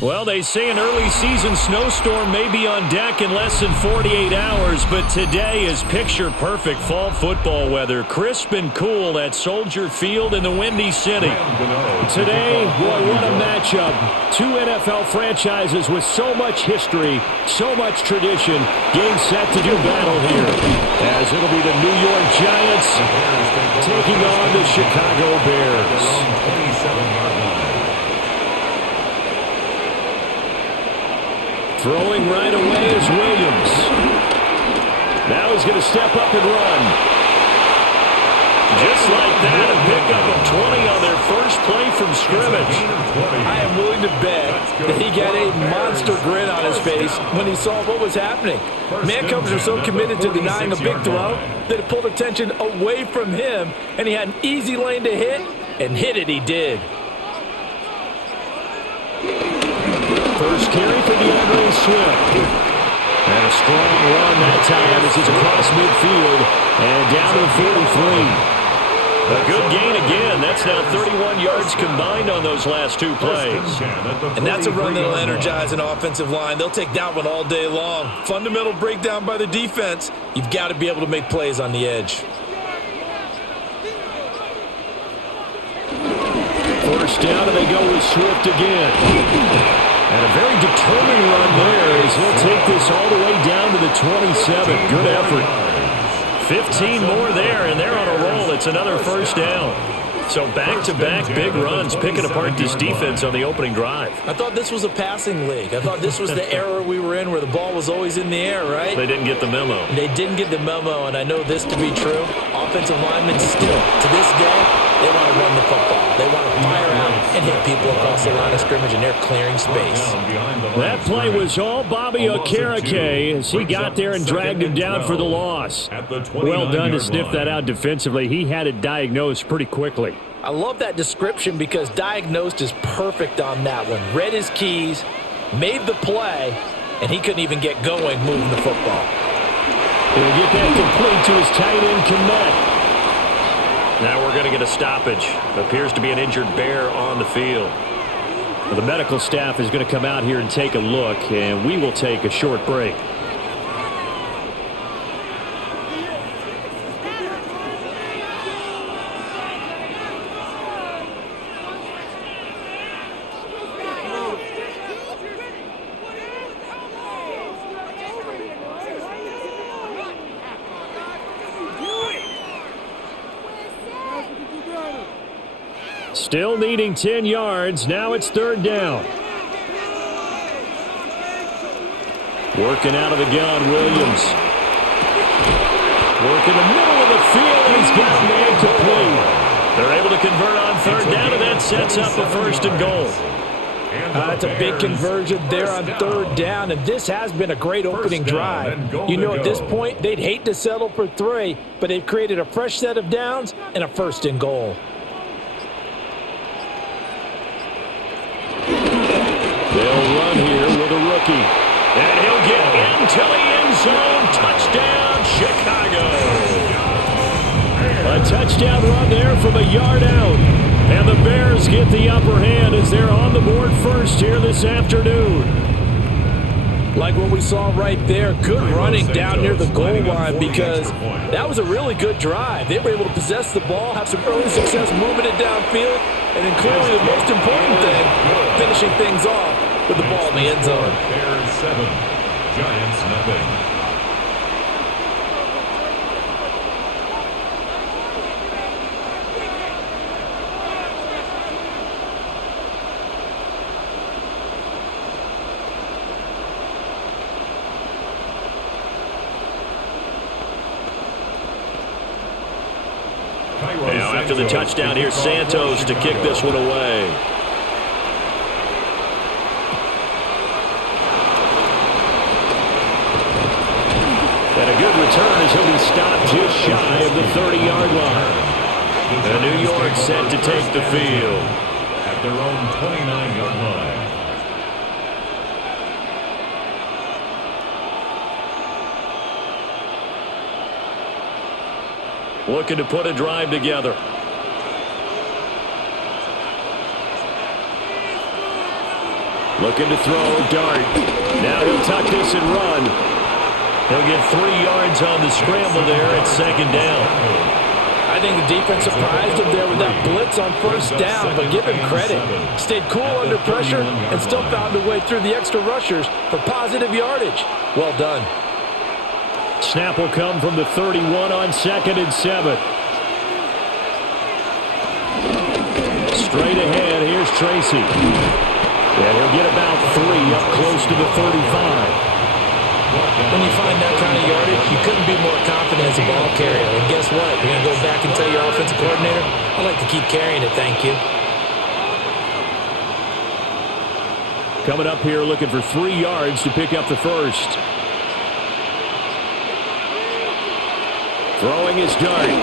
Well, they say an early season snowstorm may be on deck in less than 48 hours, but today is picture-perfect fall football weather. Crisp and cool at Soldier Field in the Windy City. Today, boy, what a matchup. Two NFL franchises with so much history, so much tradition. Game set to do battle here, as it'll be the New York Giants taking on the Chicago Bears. Throwing right away is Williams. Now he's going to step up and run. Just like that, a pickup of 20 on their first play from scrimmage. I am willing to bet that he got a monster grin on his face when he saw what was happening. Man coverage are so committed to denying a big throw that it pulled attention away from him, and he had an easy lane to hit, and hit it he did. First carry for DeAndre Swift. And a strong run that time as he's across midfield and down to the 43. A good gain again. That's now 31 yards combined on those last two plays. And that's a run that'll energize an offensive line. They'll take that one all day long. Fundamental breakdown by the defense. You've got to be able to make plays on the edge. First down, and they go with Swift again. And a very determined run there as he'll take this all the way down to the 27. Good effort. 15 more there, and they're on a roll. It's another first down. So back-to-back big runs, picking apart this defense on the opening drive. I thought this was a passing league. I thought this was the era we were in where the ball was always in the air, right? They didn't get the memo. They didn't get the memo, and I know this to be true. Offensive linemen still, to this day, they want to run the football. They want to fire out and hit people across the line of scrimmage, and they're clearing space. That play was all Bobby Okereke as he got there and dragged him down for the loss. Well done to sniff that out defensively. He had it diagnosed pretty quickly. I love that description because diagnosed is perfect on that one. Read his keys, made the play, and he couldn't even get going moving the football. He'll get that complete to his tight end, Komet. Now we're going to get a stoppage. Appears to be an injured Bear on the field. Well, the medical staff is going to come out here and take a look, and we will take a short break. Still needing 10 yards. Now it's third down. Working out of the gun, Williams. Working the middle of the field, and he's got a man complete. They're able to convert on third down, and that sets up a first and goal. That's a big conversion there on third down, and this has been a great opening drive. You know, at this point, they'd hate to settle for 3, but they've created a fresh set of downs and a first and goal. They'll run here with a rookie. And he'll get into the end zone. Touchdown, Chicago. A touchdown run there from a yard out. And the Bears get the upper hand as they're on the board first here this afternoon. Like what we saw right there, good running down near the goal line because that was a really good drive. They were able to possess the ball, have some early success moving it downfield, and then clearly the most important thing, finishing things off with the ball in the end zone. Bears 7, Giants nothing. Now after the touchdown, here's Santos to kick this one away. And a good return as he'll be stopped just shy of the 30-yard line. And New York set to take the field at their own 29-yard line. Looking to put a drive together. Looking to throw, Dart. Now he'll tuck this and run. He'll get 3 yards on the scramble there at second down. I think the defense surprised him there with that blitz on first down, but give him credit. Stayed cool under pressure and still found a way through the extra rushers for positive yardage. Well done. Snap will come from the 31 on 2nd and 7. Straight ahead, here's Tracy. And he'll get about 3 up close to the 35. When you find that kind of yardage, you couldn't be more confident as a ball carrier. And guess what? You're going to go back and tell your offensive coordinator, I'd like to keep carrying it, thank you. Coming up here looking for 3 yards to pick up the first. Throwing his Dart.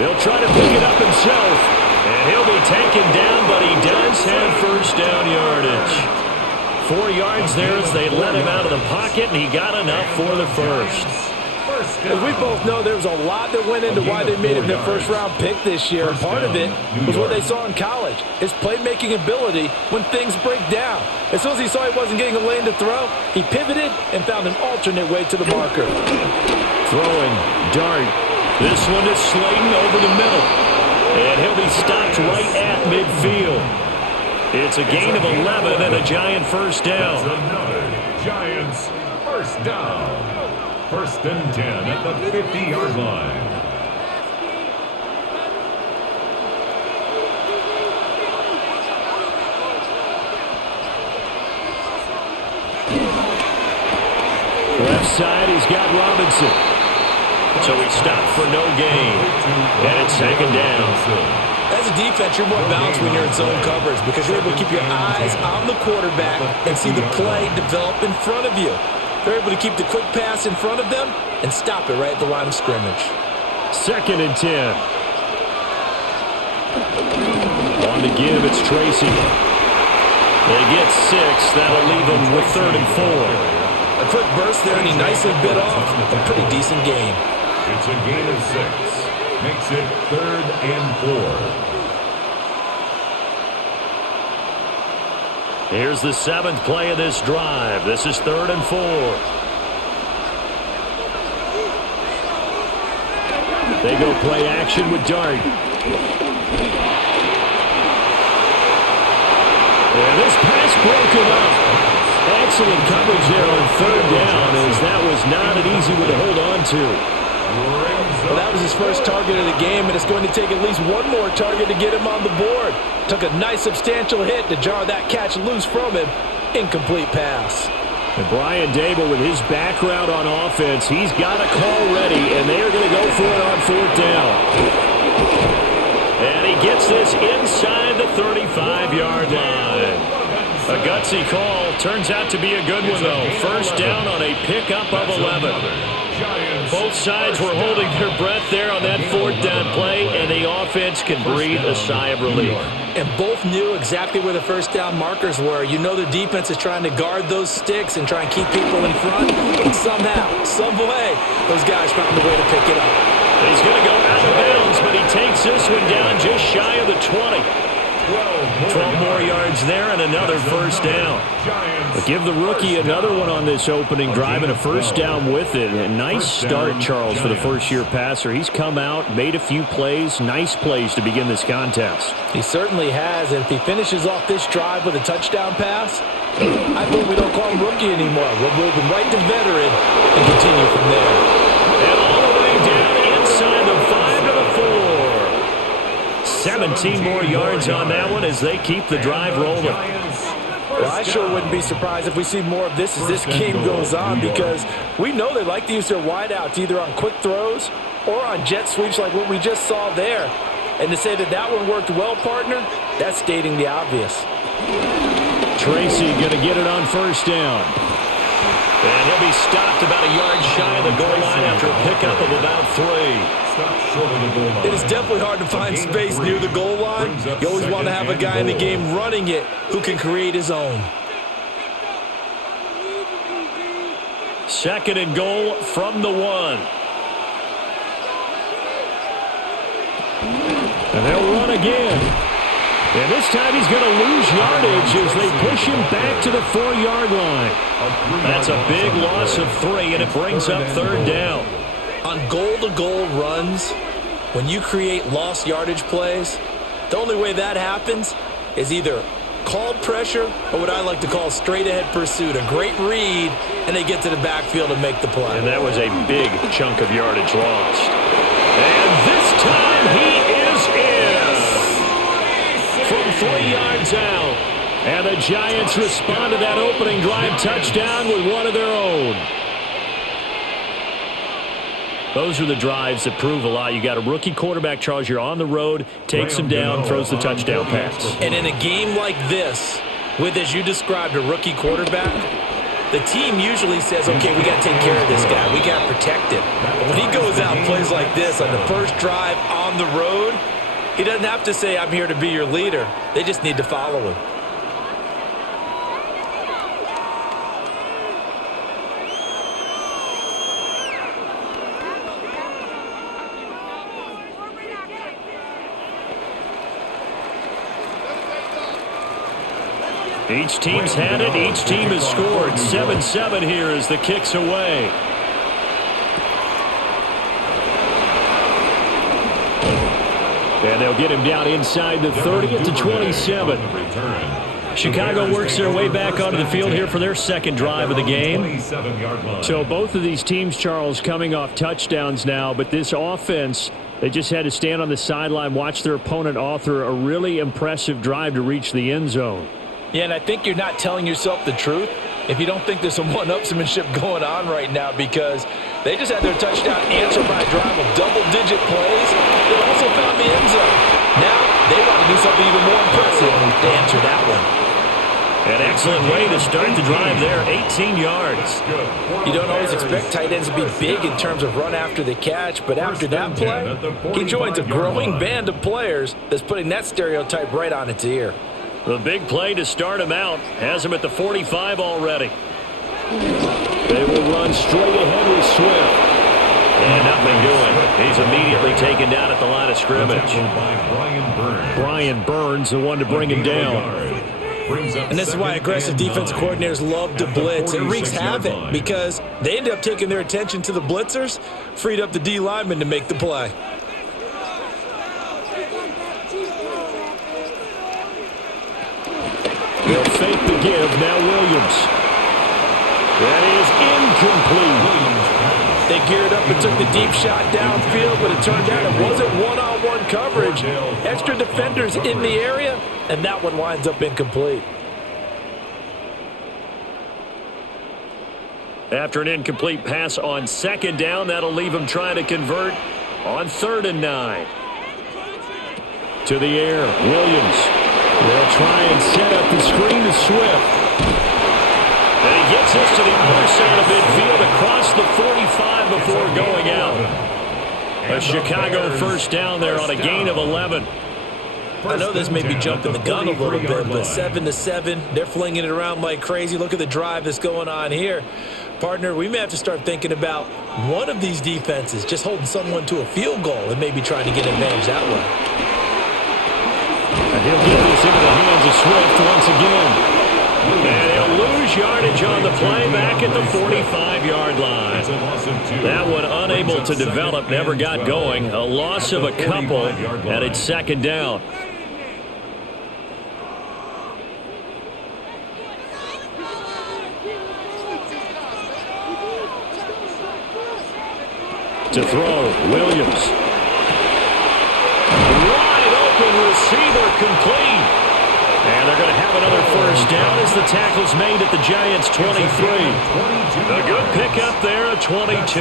He'll try to pick it up himself. And he'll be taken down, but he does have first down yardage. 4 yards there as they let him out of the pocket, and he got enough for the first. As we both know, there was a lot that went into why they made him their first-round pick this year. And part of it was what they saw in college, his playmaking ability when things break down. As soon as he saw he wasn't getting a lane to throw, he pivoted and found an alternate way to the marker. Throwing, Dart. This one is Slayton over the middle. And he'll be stopped right at midfield. It's a gain of 11 and a Giant first down. That's another Giants first down. 1st and 10 at the 50-yard line. Left side, he's got Robinson. So he stopped for no gain. And it's 2nd down. As a defense, you're more balanced when you're in zone coverage because you're able to keep your eyes on the quarterback and see the play develop in front of you. They're able to keep the quick pass in front of them and stop it right at the line of scrimmage. 2nd and 10. On the give, it's Tracy. They get 6. That'll leave them with 3rd and 4. A quick burst there, and he nicely bit off a pretty decent gain. It's a gain of 6. Makes it 3rd and 4. Here's the 7th play of this drive. This is 3rd and 4. They go play action with Dart. And this pass broken up. Excellent coverage there on 3rd down, as that was not an easy one to hold on to. Well, that was his first target of the game, and it's going to take at least one more target to get him on the board. Took a nice substantial hit to jar that catch loose from him. Incomplete pass. And Brian Dable, with his background on offense, he's got a call ready, and they are going to go for it on 4th down. And he gets this inside the 35-yard line. A gutsy call. Turns out to be a good one, though. First down on a pickup of 11. Both sides were holding their breath there on that 4th down play, and the offense can breathe a sigh of relief. And both knew exactly where the first down markers were. You know their defense is trying to guard those sticks and try and keep people in front. And somehow, some way, those guys found a way to pick it up. He's going to go out of bounds, but he takes this one down just shy of the 20. 12 more yards there and another first down. But give the rookie another one on this opening drive and a first down with it. A nice start, Charles, for the first-year passer. He's come out, made a few plays, nice plays to begin this contest. He certainly has, and if he finishes off this drive with a touchdown pass, I hope we don't call him rookie anymore. We'll move him right to veteran and continue from there. And all the way down inside the 5 to the 4. 17 more yards on that one as they keep the drive rolling. Well, I sure wouldn't be surprised if we see more of this as this game goes on, because we know they like to use their wideouts either on quick throws or on jet sweeps like what we just saw there. And to say that that one worked well, partner, that's stating the obvious. Tracy going to get it on first down. And he'll be stopped about a yard shy of the goal line after a pickup of about 3. It is definitely hard to find space near the goal line. You always want to have a guy in the game running it who can create his own. 2nd and goal from the 1. And they'll run again. And this time he's going to lose yardage as they push him back to the 4-yard line. That's a big loss of 3, and it brings up 3rd down. On goal-to-goal runs, when you create lost yardage plays, the only way that happens is either called pressure or what I like to call straight-ahead pursuit. A great read, and they get to the backfield and make the play. And that was a big chunk of yardage lost. And this time he is in. From 3 yards out. And the Giants respond to that opening drive touchdown with one of their own. Those are the drives that prove a lot. You got a rookie quarterback, Charles. You're on the road, takes him down, throws the touchdown pass. And in a game like this, with, as you described, a rookie quarterback, the team usually says, okay, we got to take care of this guy. We got to protect him. But when he goes out and plays like this on the first drive on the road, he doesn't have to say, I'm here to be your leader. They just need to follow him. Each team's had it. Each team has scored. 7-7 here as the kick's away. And they'll get him down inside the 30 at the 27. Chicago works their way back onto the field here for their second drive of the game. So both of these teams, Charles, coming off touchdowns now, but this offense, they just had to stand on the sideline, watch their opponent author a really impressive drive to reach the end zone. Yeah, and I think you're not telling yourself the truth if you don't think there's some one-upsmanship going on right now, because they just had their touchdown answered by a drive of double-digit plays. They also found the end zone. Now they want to do something even more impressive to answer that one. An excellent way to start the drive there, 18 yards. You don't always expect tight ends to be big in terms of run after the catch, but after that play, he joins a growing band of players that's putting that stereotype right on its ear. The big play to start him out has him at the 45 already. They will run straight ahead with Swift. And nothing doing. He's immediately taken down at the line of scrimmage. Brian Burns, the one to bring him down. And this is why aggressive defense coordinators love to blitz. It wreaks havoc because they end up taking their attention to the blitzers, freed up the D lineman to make the play. They'll fake the give. Now Williams. That is incomplete. They geared up and took the deep shot downfield, but it turned out it wasn't one-on-one coverage. Extra defenders in the area, and that one winds up incomplete. After an incomplete pass on second down, that'll leave him trying to convert on 3rd and 9. To the air, Williams. They'll try and set up the screen to Swift. And he gets this to the other side of midfield across the 45 before going out. A Chicago first down there on a gain of 11. I know this may be jumping the gun a little bit, but 7-7, they're flinging it around like crazy. Look at the drive that's going on here. Partner, we may have to start thinking about one of these defenses just holding someone to a field goal and maybe trying to get advantage that way. And he'll get this into the hands of Swift once again. And he'll lose yardage on the play back at the 45-yard line. That one unable to develop, never got going. A loss of a couple, and it's second down. To throw, Williams. Wide open receiver complete. And they're going to have another first down as the tackle's made at the Giants' 23. A good pickup there at 22.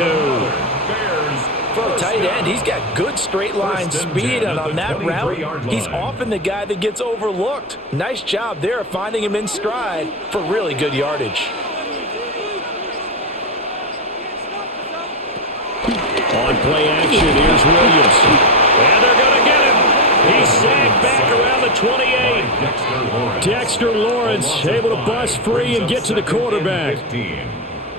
For a tight end, he's got good straight line speed, and on that route, he's often the guy that gets overlooked. Nice job there of finding him in stride for really good yardage. On play action, here's Williams. And they're going to get him. He's sagged back around the 28. Dexter Lawrence able to bust free and get to the quarterback.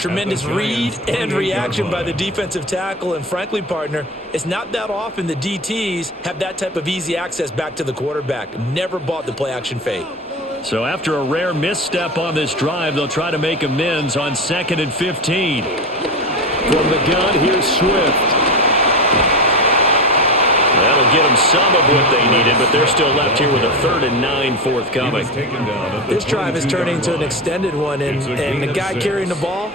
Tremendous read and reaction by the defensive tackle. And frankly, partner, it's not that often the DTs have that type of easy access back to the quarterback. Never bought the play-action fake. So after a rare misstep on this drive, they'll try to make amends on 2nd and 15. From the gun, here's Swift. That'll get them some of what they needed, but they're still left here with a 3rd and 9 forthcoming. This drive is turning into an extended one, and the guy carrying the ball,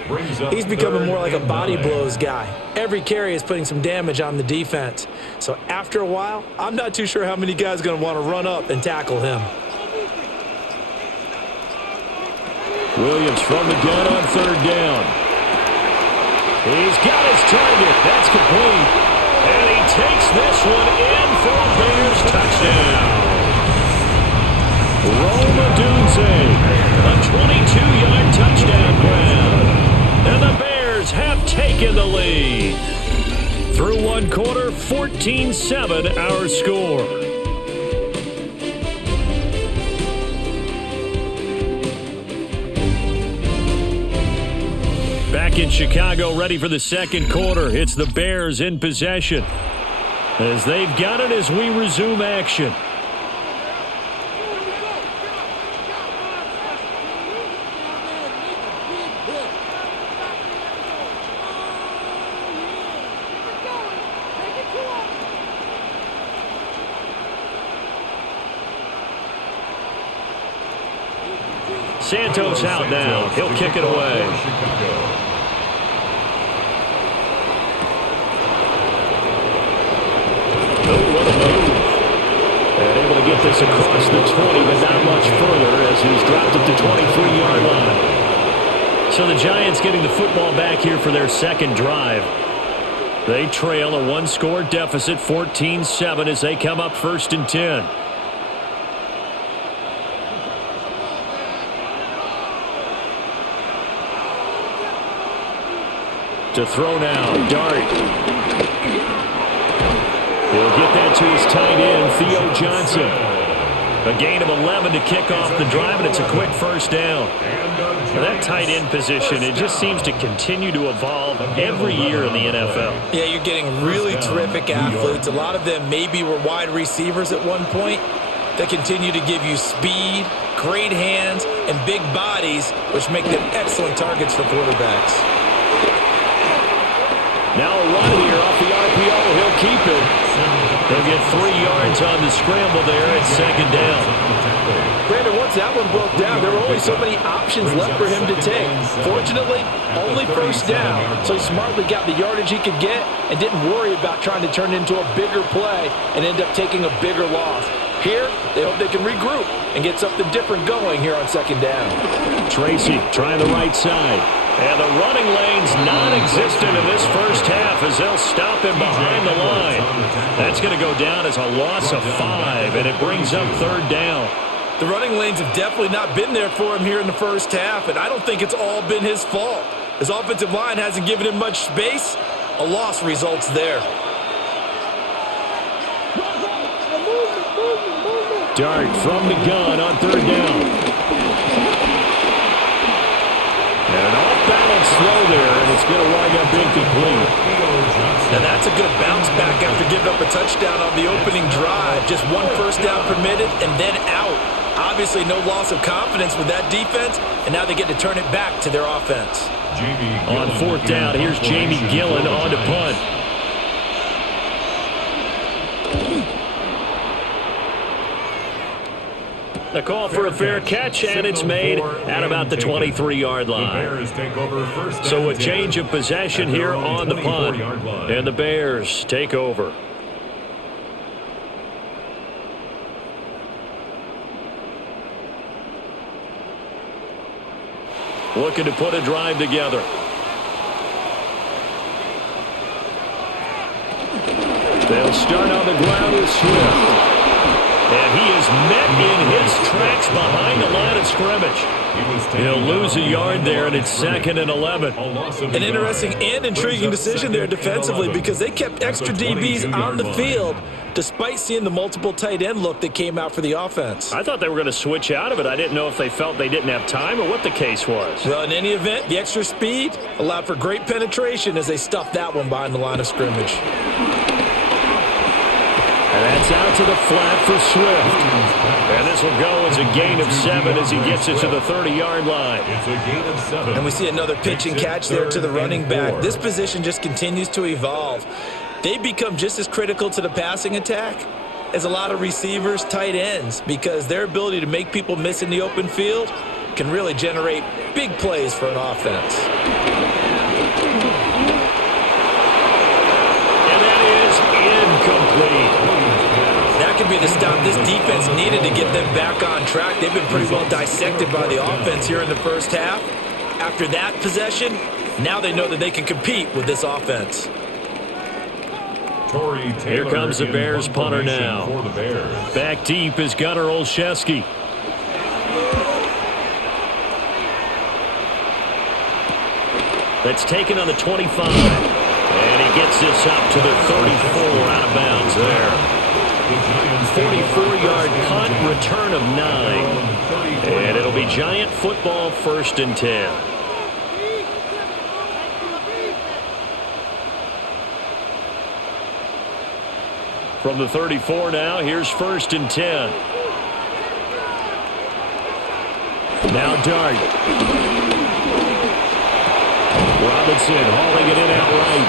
he's becoming more like a body blows guy. Every carry is putting some damage on the defense. So after a while, I'm not too sure how many guys are going to want to run up and tackle him. Williams from the gun on 3rd down. He's got his target. That's complete. And he takes this one in for a Bears touchdown. Rome Odunze, a 22-yard touchdown grab. And the Bears have taken the lead. Through one quarter, 14-7 our score. Back in Chicago, ready for the second quarter. It's the Bears in possession as they've got it as we resume action. Santos out now. He'll kick it away. Able to get this across the 20, but not much further as he's dropped at the 23-yard line. So the Giants getting the football back here for their second drive. They trail a one-score deficit, 14-7, as they come up 1st and 10. To throw now, Dart. He'll get that to his tight end, Theo Johnson. A gain of 11 to kick off the drive, and it's a quick 1st down. Now that tight end position, it just seems to continue to evolve every year in the NFL. Yeah, you're getting really terrific athletes. A lot of them maybe were wide receivers at one point. They continue to give you speed, great hands, and big bodies, which make them excellent targets for quarterbacks. Now a run here off the RPO. He'll keep it. They'll get 3 yards on the scramble there at 2nd down. Brandon, once that one broke down, there were only so many options left for him to take. Fortunately, only 1st down, so he smartly got the yardage he could get and didn't worry about trying to turn it into a bigger play and end up taking a bigger loss. Here, they hope they can regroup and get something different going here on 2nd down. Tracy trying the right side. And the running lane's non-existent in this first half as they'll stop him behind the line. That's going to go down as a loss of 5, and it brings up 3rd down. The running lanes have definitely not been there for him here in the first half, and I don't think it's all been his fault. His offensive line hasn't given him much space. A loss results there. Dart from the gun on 3rd down. And an off-balance throw there, and it's going to wind up incomplete. Now that's a good bounce back after giving up a touchdown on the opening drive. Just 1 first down permitted and then out. Obviously no loss of confidence with that defense, and now they get to turn it back to their offense. On 4th down, here's Jamie Gillen on to punt. The call for a fair catch, and it's made at about the 23-yard line. So a change of possession here on the punt, and the Bears take over. Looking to put a drive together. They'll start on the ground with Swift. And he is met in his tracks behind the line of scrimmage. He'll lose a yard there, and it's 2nd and 11. An interesting and intriguing decision there defensively because they kept extra DBs on the field despite seeing the multiple tight end look that came out for the offense. I thought they were going to switch out of it. I didn't know if they felt they didn't have time or what the case was. Well, in any event, the extra speed allowed for great penetration as they stuffed that one behind the line of scrimmage. And that's out to the flat for Swift. And this will go as a gain of 7 as he gets it to the 30-yard line. It's a gain of 7. And we see another pitch and catch there to the running back. This position just continues to evolve. They become just as critical to the passing attack as a lot of receivers, tight ends, because their ability to make people miss in the open field can really generate big plays for an offense. And that is incomplete. That could be the stop this defense needed to get them back on track. They've been pretty well dissected by the offense here in the first half. After that possession, now they know that they can compete with this offense. Here comes the Bears punter now. For the Bears. Back deep is Gunnar Olszewski. That's taken on the 25. And he gets this up to the 34 out of bounds there. 44-yard punt, return of 9. And it'll be Giant football, 1st and 10. From the 34 now, here's 1st and 10. Now Dart. Robinson hauling it in outright.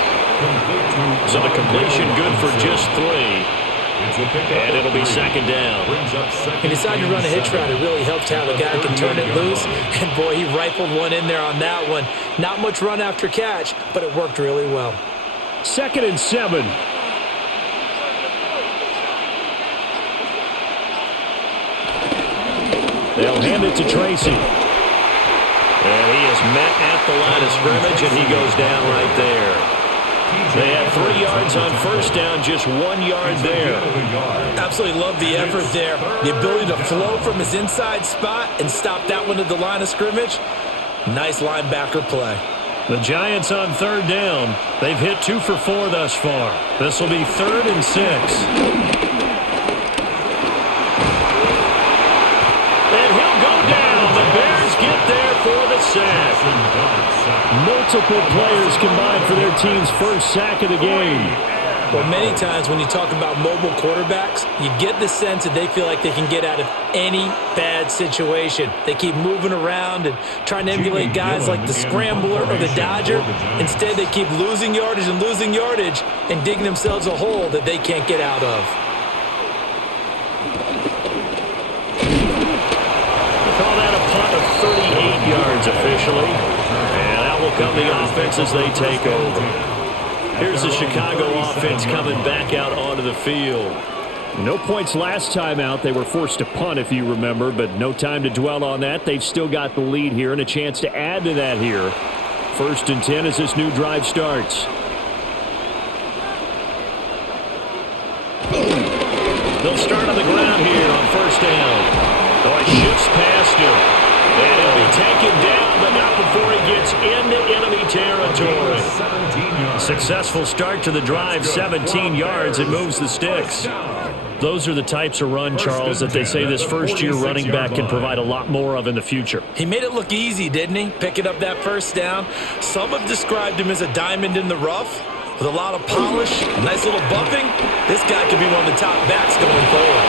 So the completion good for just 3. And it'll be 2nd down. He decided to run a hitch route. It really helps to have a guy who can turn it loose. And, boy, he rifled one in there on that one. Not much run after catch, but it worked really well. 2nd and 7. They'll hand it to Tracy. And he is met at the line of scrimmage, and he goes down right there. They had 3 yards on 1st down, just 1 yard there. Absolutely love the effort there. The ability to flow from his inside spot and stop that one at the line of scrimmage. Nice linebacker play. The Giants on 3rd down. They've hit 2 for 4 thus far. This will be 3rd and 6. Get there for the sack. Multiple players combined for their team's first sack of the game. Well, many times when you talk about mobile quarterbacks, you get the sense that they feel like they can get out of any bad situation. They keep moving around and trying to emulate guys like the Scrambler or the Dodger. Instead, they keep losing yardage and digging themselves a hole that they can't get out of. Call that a punt of 38 yards officially. And that will come the offense as they take over. Here's the Chicago offense coming back out onto the field. No points last time out. They were forced to punt, if you remember, but no time to dwell on that. They've still got the lead here and a chance to add to that here. 1st and 10 as this new drive starts. They'll start on the ground here on 1st down. Oh, he shifts past him. And he'll be taken down, but not before he gets into enemy territory. Successful start to the drive, 17 yards. It moves the sticks. Those are the types of run, Charles, that they say this first-year running back can provide a lot more of in the future. He made it look easy, didn't he? Picking up that 1st down. Some have described him as a diamond in the rough with a lot of polish, nice little buffing. This guy could be one of the top backs going forward.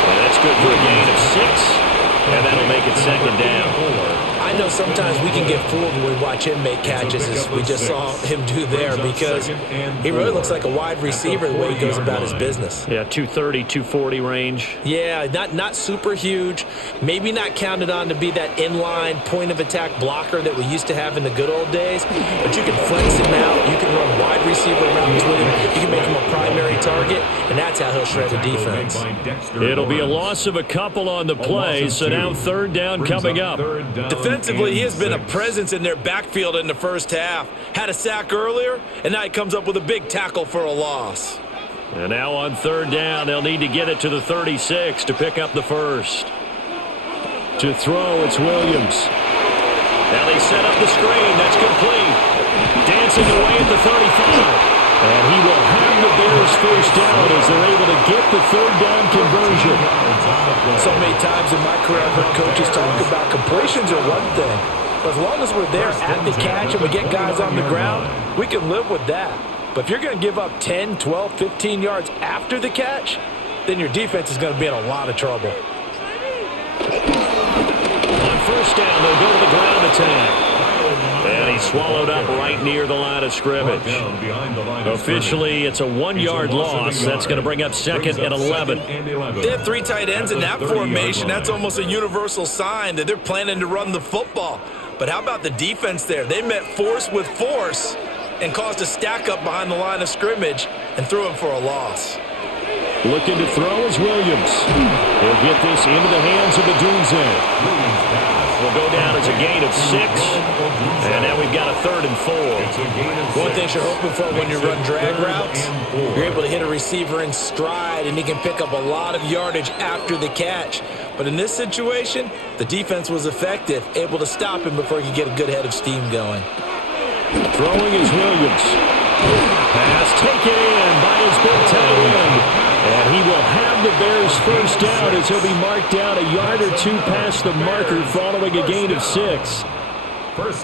Well, that's good for a gain of 6. And that'll make it 2nd down. I know sometimes we can get fooled when we watch him make catches, as we just saw him do there, because he really looks like a wide receiver the way he goes about his business. Yeah, 230, 240 range. Yeah, not super huge. Maybe not counted on to be that inline point-of-attack blocker that we used to have in the good old days, but you can flex him out. You can run wide receiver routes with him. You can make him a primary target, and that's how he'll shred the defense. It'll be a loss of a couple on the play, so now 3rd down coming up. Defensively, he has been a presence in their backfield in the first half. Had a sack earlier, and now he comes up with a big tackle for a loss. And now on 3rd down, they'll need to get it to the 36 to pick up the 1st. To throw, it's Williams. Now they set up the screen. That's complete. Dancing away at the 35. And he will have the Bears first down as they're able to get the third down conversion. So many times in my career, I've heard coaches talk about completions are one thing. But as long as we're there at the catch and we get guys on the ground, we can live with that. But if you're going to give up 10, 12, 15 yards after the catch, then your defense is going to be in a lot of trouble. On first down, they'll go to the ground attack. And he's swallowed up right near the line of scrimmage. Officially, it's a 1-yard loss. That's going to bring up second and 11. They have 3 tight ends in that formation. That's almost a universal sign that they're planning to run the football. But how about the defense there? They met force with force and caused a stack up behind the line of scrimmage and threw him for a loss. Looking to throw is Williams. He'll get this into the hands of the Dunze. Will go down as a gain of 6. And now we've got a 3rd and 4. One thing you're hoping for when you run drag routes, you're able to hit a receiver in stride and he can pick up a lot of yardage after the catch. But in this situation, the defense was effective, able to stop him before he could get a good head of steam going. Throwing is Williams. Pass taken in by his big tight end. And he will have the Bears first down as he'll be marked down a yard or 2 past the marker following a gain of 6.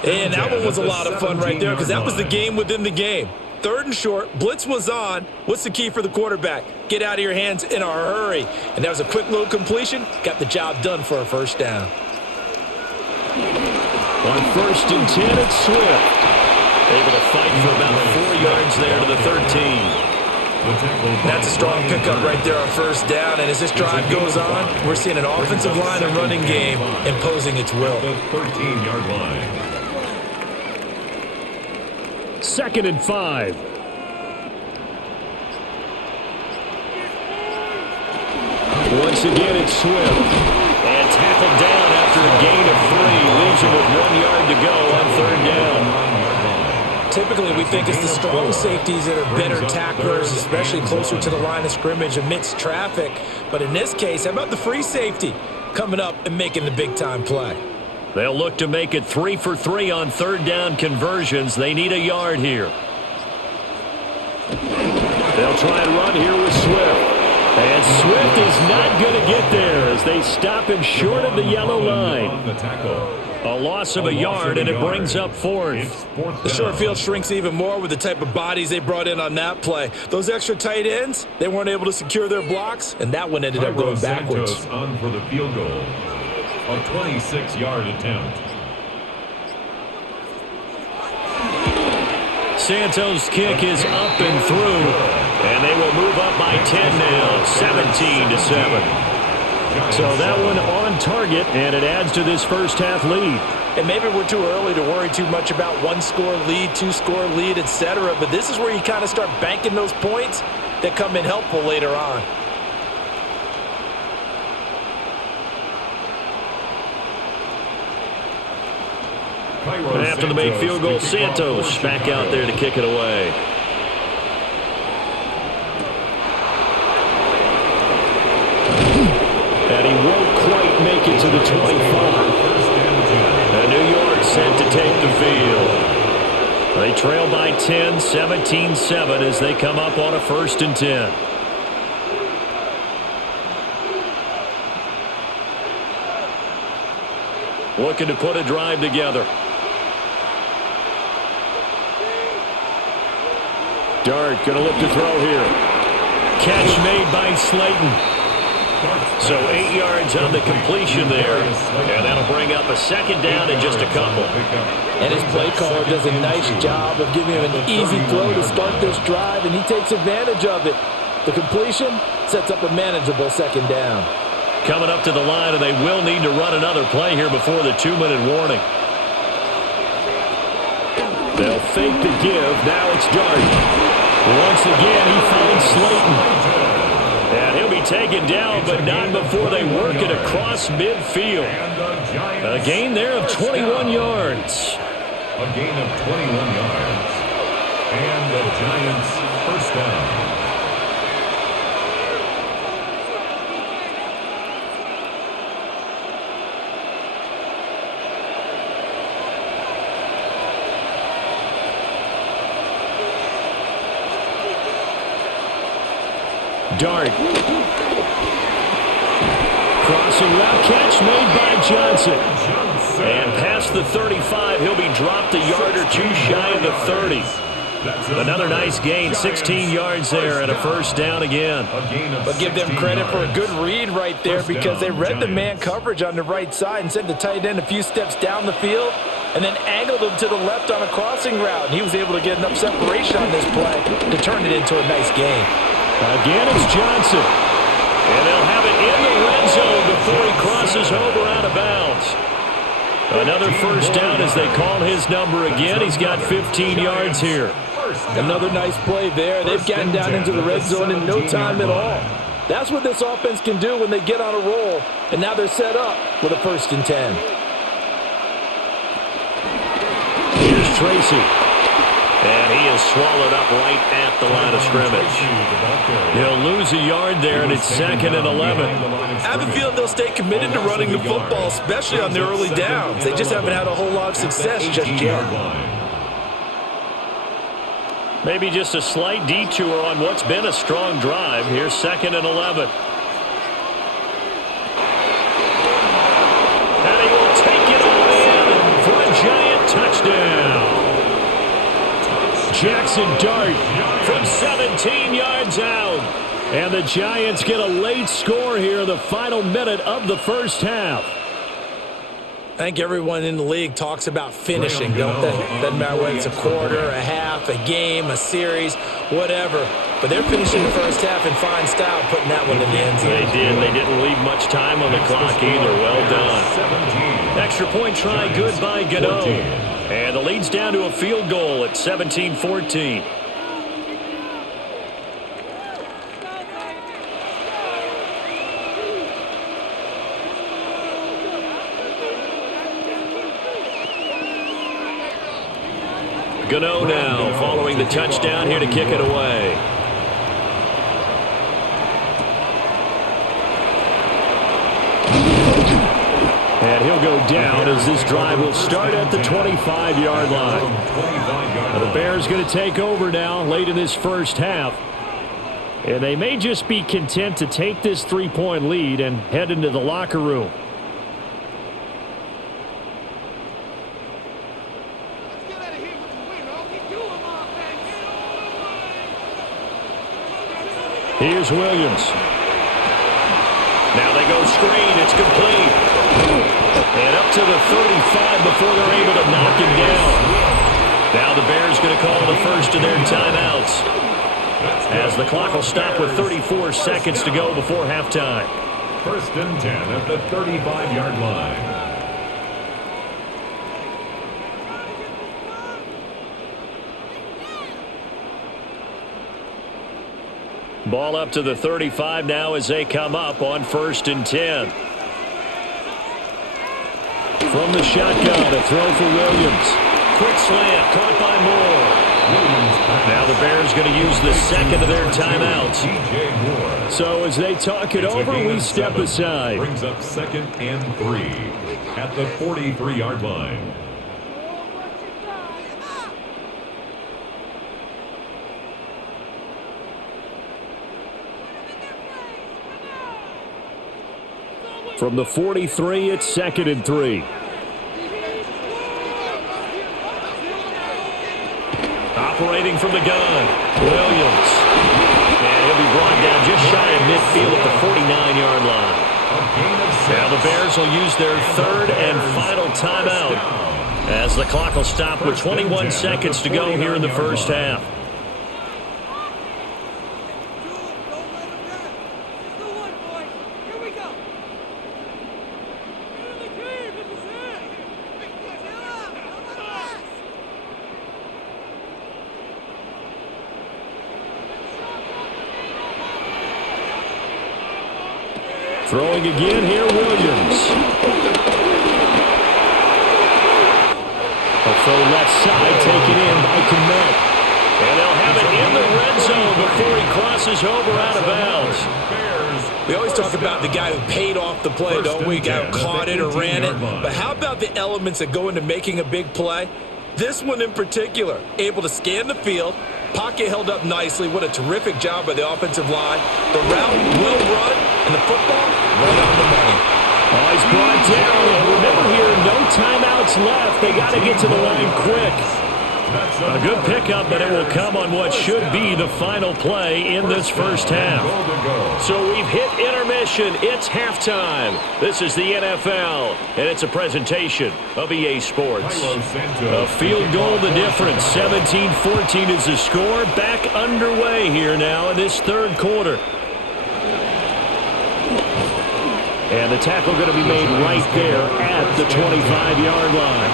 And that one was a lot of fun right there because that was the game within the game. 3rd and short, blitz was on. What's the key for the quarterback? Get out of your hands in a hurry. And that was a quick little completion. Got the job done for a first down. On 1st and 10, it's Swift. Able to fight for about 4 yards there to the 13. That's a strong pickup right there on first down. And as this drive goes on, we're seeing an offensive line and running game imposing its will. The 13-yard line. 2nd and 5. Once again, it's Swift. And tackled down after a gain of 3. Leaves him with 1 yard to go on 3rd down. Typically, we think it's the strong safeties that are better tacklers, especially closer to the line of scrimmage amidst traffic. But in this case, how about the free safety coming up and making the big-time play? They'll look to make it 3 for 3 on 3rd down conversions. They need a yard here. They'll try and run here with Swift. And Swift is not going to get there as they stop him short of the yellow line. A loss of a yard, and it brings up 4th. The short field shrinks even more with the type of bodies they brought in on that play. Those extra tight ends, they weren't able to secure their blocks, and that one ended up going backwards. On for the field goal. A 26-yard attempt. Santos' kick is up and through, and they will move up by 10 now, 17-7. So that one on target, and it adds to this first half lead. And maybe we're too early to worry too much about 1-score lead, 2-score lead, etc. But this is where you kind of start banking those points that come in helpful later on. And after the made field goal, Santos back out there to kick it away. And he won't quite make it to the 25. And New York set to take the field. They trail by 10, 17-7 as they come up on a 1st and 10. Looking to put a drive together. Dart going to look to throw here. Catch made by Slayton. So 8 yards on the completion there, and that'll bring up a 2nd down and just a couple. And his play caller does a nice job of giving him an easy throw to start this drive, and he takes advantage of it. The completion sets up a manageable 2nd down. Coming up to the line, and they will need to run another play here before the 2-minute warning. They'll fake the give. Now it's Dart. Once again, he finds Slayton. And he'll be taken down, but not before they work it across midfield. A gain there of 21 yards. A gain of 21 yards. And the Giants first down. Dart. Crossing route catch made by Johnson. And past the 35, he'll be dropped a yard or two shy of the 30. Another nice gain, 16 yards there and a first down again. But give them credit for a good read right there because they read the man coverage on the right side and sent the tight end a few steps down the field and then angled him to the left on a crossing route. He was able to get enough separation on this play to turn it into a nice gain. Again, it's Johnson. And they'll have it in the red zone before he crosses over out of bounds. Another first down as they call his number again. He's got 15 yards here. Another nice play there. They've gotten down into the red zone in no time at all. That's what this offense can do when they get on a roll. And now they're set up with a 1st and 10. Here's Tracy. And he is swallowed up right at the line of scrimmage. He'll lose a yard there, and it's 2nd and 11. I have a feeling they'll stay committed to running the football, especially on their early downs. They just haven't had a whole lot of success just yet. Maybe just a slight detour on what's been a strong drive. Here's 2nd and 11. And he will take it all in for a giant touchdown. Jackson Dart from 17 yards out. And the Giants get a late score here in the final minute of the first half. I think everyone in the league talks about finishing, don't they? Doesn't matter whether it's a quarter, a half, a game, a series, whatever. But they're finishing the first half in fine style, putting that one in the end zone. They did. They didn't leave much time on the clock either. Well done. Extra point try good by Gano. And the lead's down to a field goal at 17-14. Gano now following the touchdown here to kick it away. And he'll go down as this drive will start at the 25-yard line. Now the Bears going to take over now late in this first half. And they may just be content to take this 3-point lead and head into the locker room. Here's Williams. Now they go screen. It's complete. And up to the 35 before they're able to knock him down. Now the Bears going to call the first of their timeouts, as the clock will stop with 34 seconds to go before halftime. 1st and 10 at the 35-yard line. Ball up to the 35 now as they come up on 1st and 10. From the shotgun, a throw for Williams. Quick slant, caught by Moore. Now the Bears going to use the second of their timeouts. So as they talk it over, we step aside. Brings up 2nd and 3 at the 43-yard line. From the 43, it's 2nd and 3. Operating from the gun, Williams. And he'll be brought down just shy of midfield at the 49-yard line. Now the Bears will use their 3rd and final timeout, as the clock will stop with 21 seconds to go here in the first half. Throwing again here, Williams. A throw left side taken in by Kmet. And they'll have it in the red zone before he crosses over out of bounds. We always talk about the guy who paid off the play, don't we? Guy who caught it or ran it. But how about the elements that go into making a big play? This one in particular, able to scan the field, pocket held up nicely. What a terrific job by the offensive line. The route, well run, and the football right on the money. Oh, he's brought down. And remember here, no timeouts left. They got to get to the line quick. A good pickup, but it will come on what should be the final play in this first half. So we've hit intermission. It's halftime. This is the NFL, and it's a presentation of EA Sports. A field goal, the difference. 17-14 is the score. Back underway here now in this third quarter. And the tackle going to be made right there at the 25-yard line.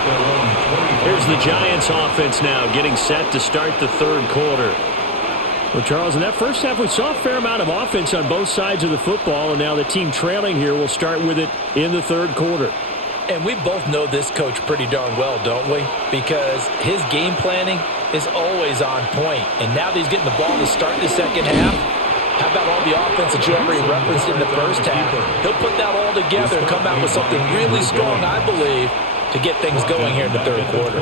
Here's the Giants offense now getting set to start the third quarter. Well, Charles, in that first half, we saw a fair amount of offense on both sides of the football, and now the team trailing here will start with it in the third quarter. And we both know this coach pretty darn well, don't we? Because his game planning is always on point. And now that he's getting the ball to start the second half, how about all the offense that you already referenced in the first half? He'll put that all together and come out with something really strong, I believe, to get things going here in the third quarter.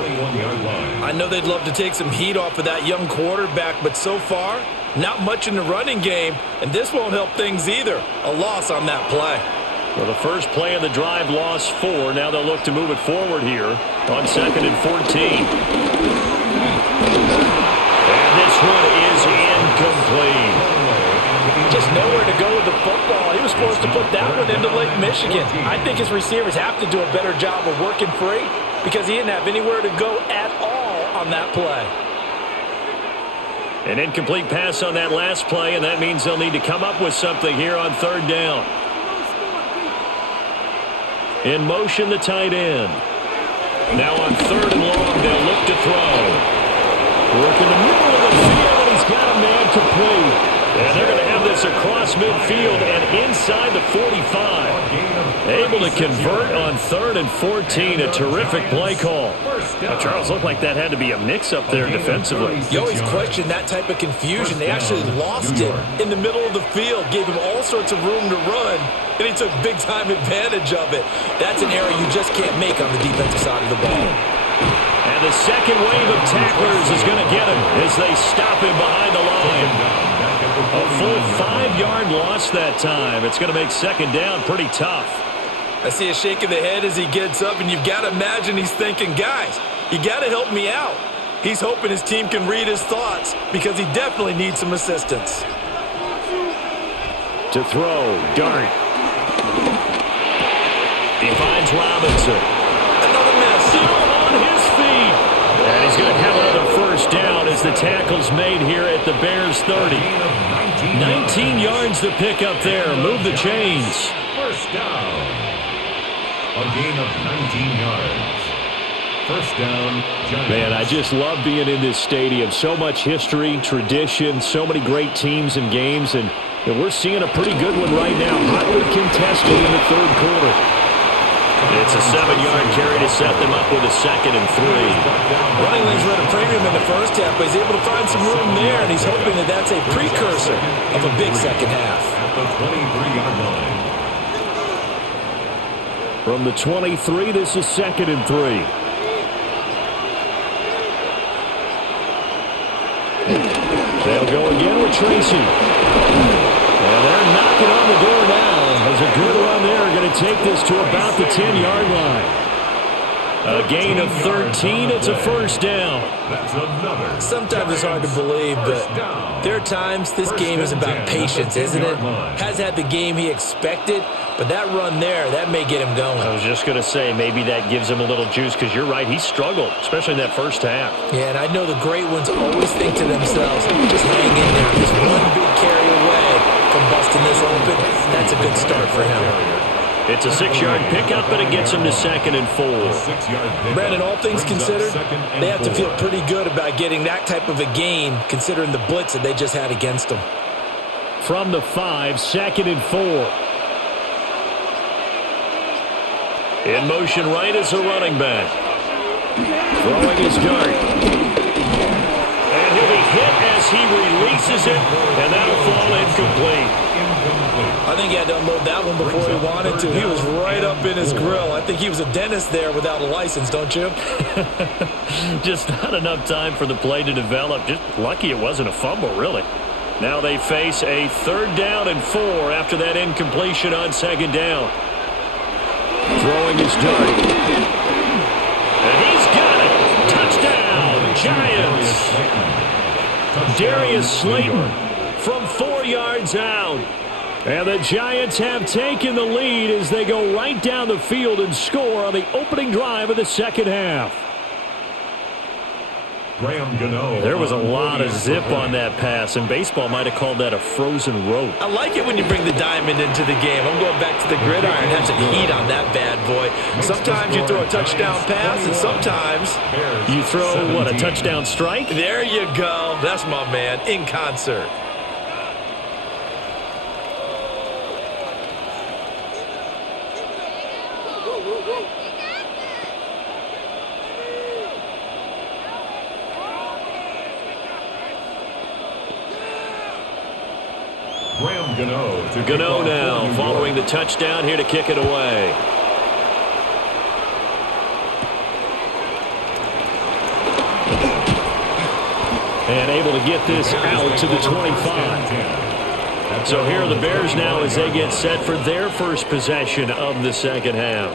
I know they'd love to take some heat off of that young quarterback, but so far, not much in the running game, and this won't help things either. A loss on that play. Well, the first play of the drive lost 4. Now they'll look to move it forward here on 2nd and 14. And this one is incomplete. Just nowhere to go with the football. He was supposed to put that one into Lake Michigan. I think his receivers have to do a better job of working free because he didn't have anywhere to go at all on that play. An incomplete pass on that last play, and that means they'll need to come up with something here on third down. In motion, the tight end. Now on 3rd and long, they'll look to throw. Work in the middle of the field, and he's got a man complete. And they're going to have this across midfield and inside the 45. Able to convert on 3rd and 14. A terrific play call. Now, Charles, looked like that had to be a mix-up there defensively. You always question that type of confusion. They actually lost it in the middle of the field, gave him all sorts of room to run, and he took big-time advantage of it. That's an error you just can't make on the defensive side of the ball. And the second wave of tacklers is going to get him as they stop him behind the line. A full 5-yard loss that time. It's going to make second down pretty tough. I see a shake of the head as he gets up, and you've got to imagine he's thinking, guys, you got to help me out. He's hoping his team can read his thoughts because he definitely needs some assistance. To throw, Dart. He finds Robinson. Another miss. Still on his feet. And he's going to have another first down as the tackle's made here at the Bears 30. 19 yards to pick up there. Move the chains. First down. A gain of 19 yards. First down, Giants. Man, I just love being in this stadium. So much history, tradition, so many great teams and games, and we're seeing a pretty good one right now. Hotly contested in the third quarter. It's a 7-yard carry to set them up with a 2nd and 3. Running lanes were at a premium in the first half, but he's able to find some room there, and he's hoping that that's a precursor of a big second half. At the 23-yard line. From the 23, this is 2nd and 3. They'll go again with Tracy. And they're knocking on the door now. There's a good run there. Going to take this to about the 10-yard line. A gain of 13. It's a first down. Sometimes it's hard to believe, but there are times this game is about patience, isn't it? Has had the game he expected, but that run there, that may get him going. I was just going to say, maybe that gives him a little juice, because you're right, he struggled, especially in that first half. Yeah, and I know the great ones always think to themselves, just hang in there. Just one big carry away from busting this open. That's a good start for him. It's a 6-yard pickup, but it gets him to 2nd and 4. Brandon, all things considered, they have to feel pretty good about getting that type of a gain, considering the blitz that they just had against them. From the 5, 2nd and 4. In motion right is a running back. Throwing his dart. And he'll be hit as he releases it, and that'll fall incomplete. I think he had to unload that one before he wanted to. He was right up in his grill. I think he was a dentist there without a license, don't you? Just not enough time for the play to develop. Just lucky it wasn't a fumble, really. Now they face a 3rd down and 4 after that incompletion on 2nd down. Throwing his dart. And he's got it. Touchdown, Giants. Darius Slayton from 4 yards out. And the Giants have taken the lead as they go right down the field and score on the opening drive of the 2nd half. There was a lot of zip on that pass, and baseball might have called that a frozen rope. I like it when you bring the diamond into the game. I'm going back to the gridiron. Have some heat on that bad boy. Sometimes you throw a touchdown pass, and sometimes you throw, what, a touchdown strike? There you go. That's my man, in concert. Gano now following the touchdown here to kick it away. And able to get this out to the 25. So here are the Bears now as they get set for their first possession of the 2nd half.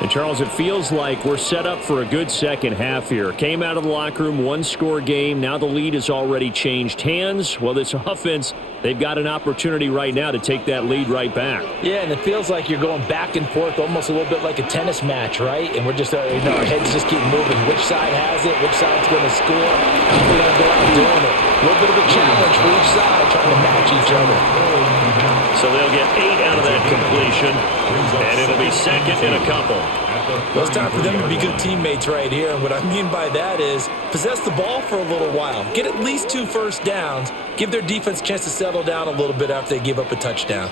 And, Charles, it feels like we're set up for a good 2nd half here. Came out of the locker room, 1-score game. Now the lead has already changed hands. Well, this offense, they've got an opportunity right now to take that lead right back. Yeah, and it feels like you're going back and forth almost a little bit like a tennis match, right? And we're just, our heads just keep moving. Which side has it? Which side's going to score? How are we going to go out doing it? A little bit of a challenge for each side, trying to match each other. So they'll get 8 out of that completion, and it'll be 2nd and a couple. Well, it's time for them to be good teammates right here. And what I mean by that is possess the ball for a little while. Get at least 2 first downs. Give their defense a chance to settle down a little bit after they give up a touchdown.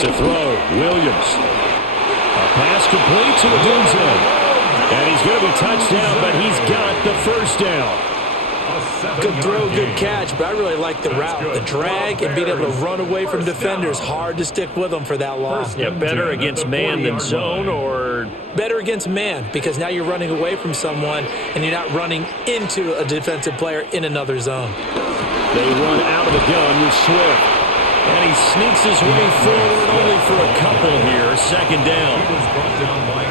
To throw, Williams. A pass complete to Adunze. And he's going to be touchdown, but he's got the first down. Good throw, good catch, but I really like the route. The drag and being able to run away from defenders. Hard to stick with them for that long. Yeah, better against man than zone, or? Better against man, because now you're running away from someone and you're not running into a defensive player in another zone. They run out of the gun with Swift. And he sneaks his way forward only for a couple here. 2nd down.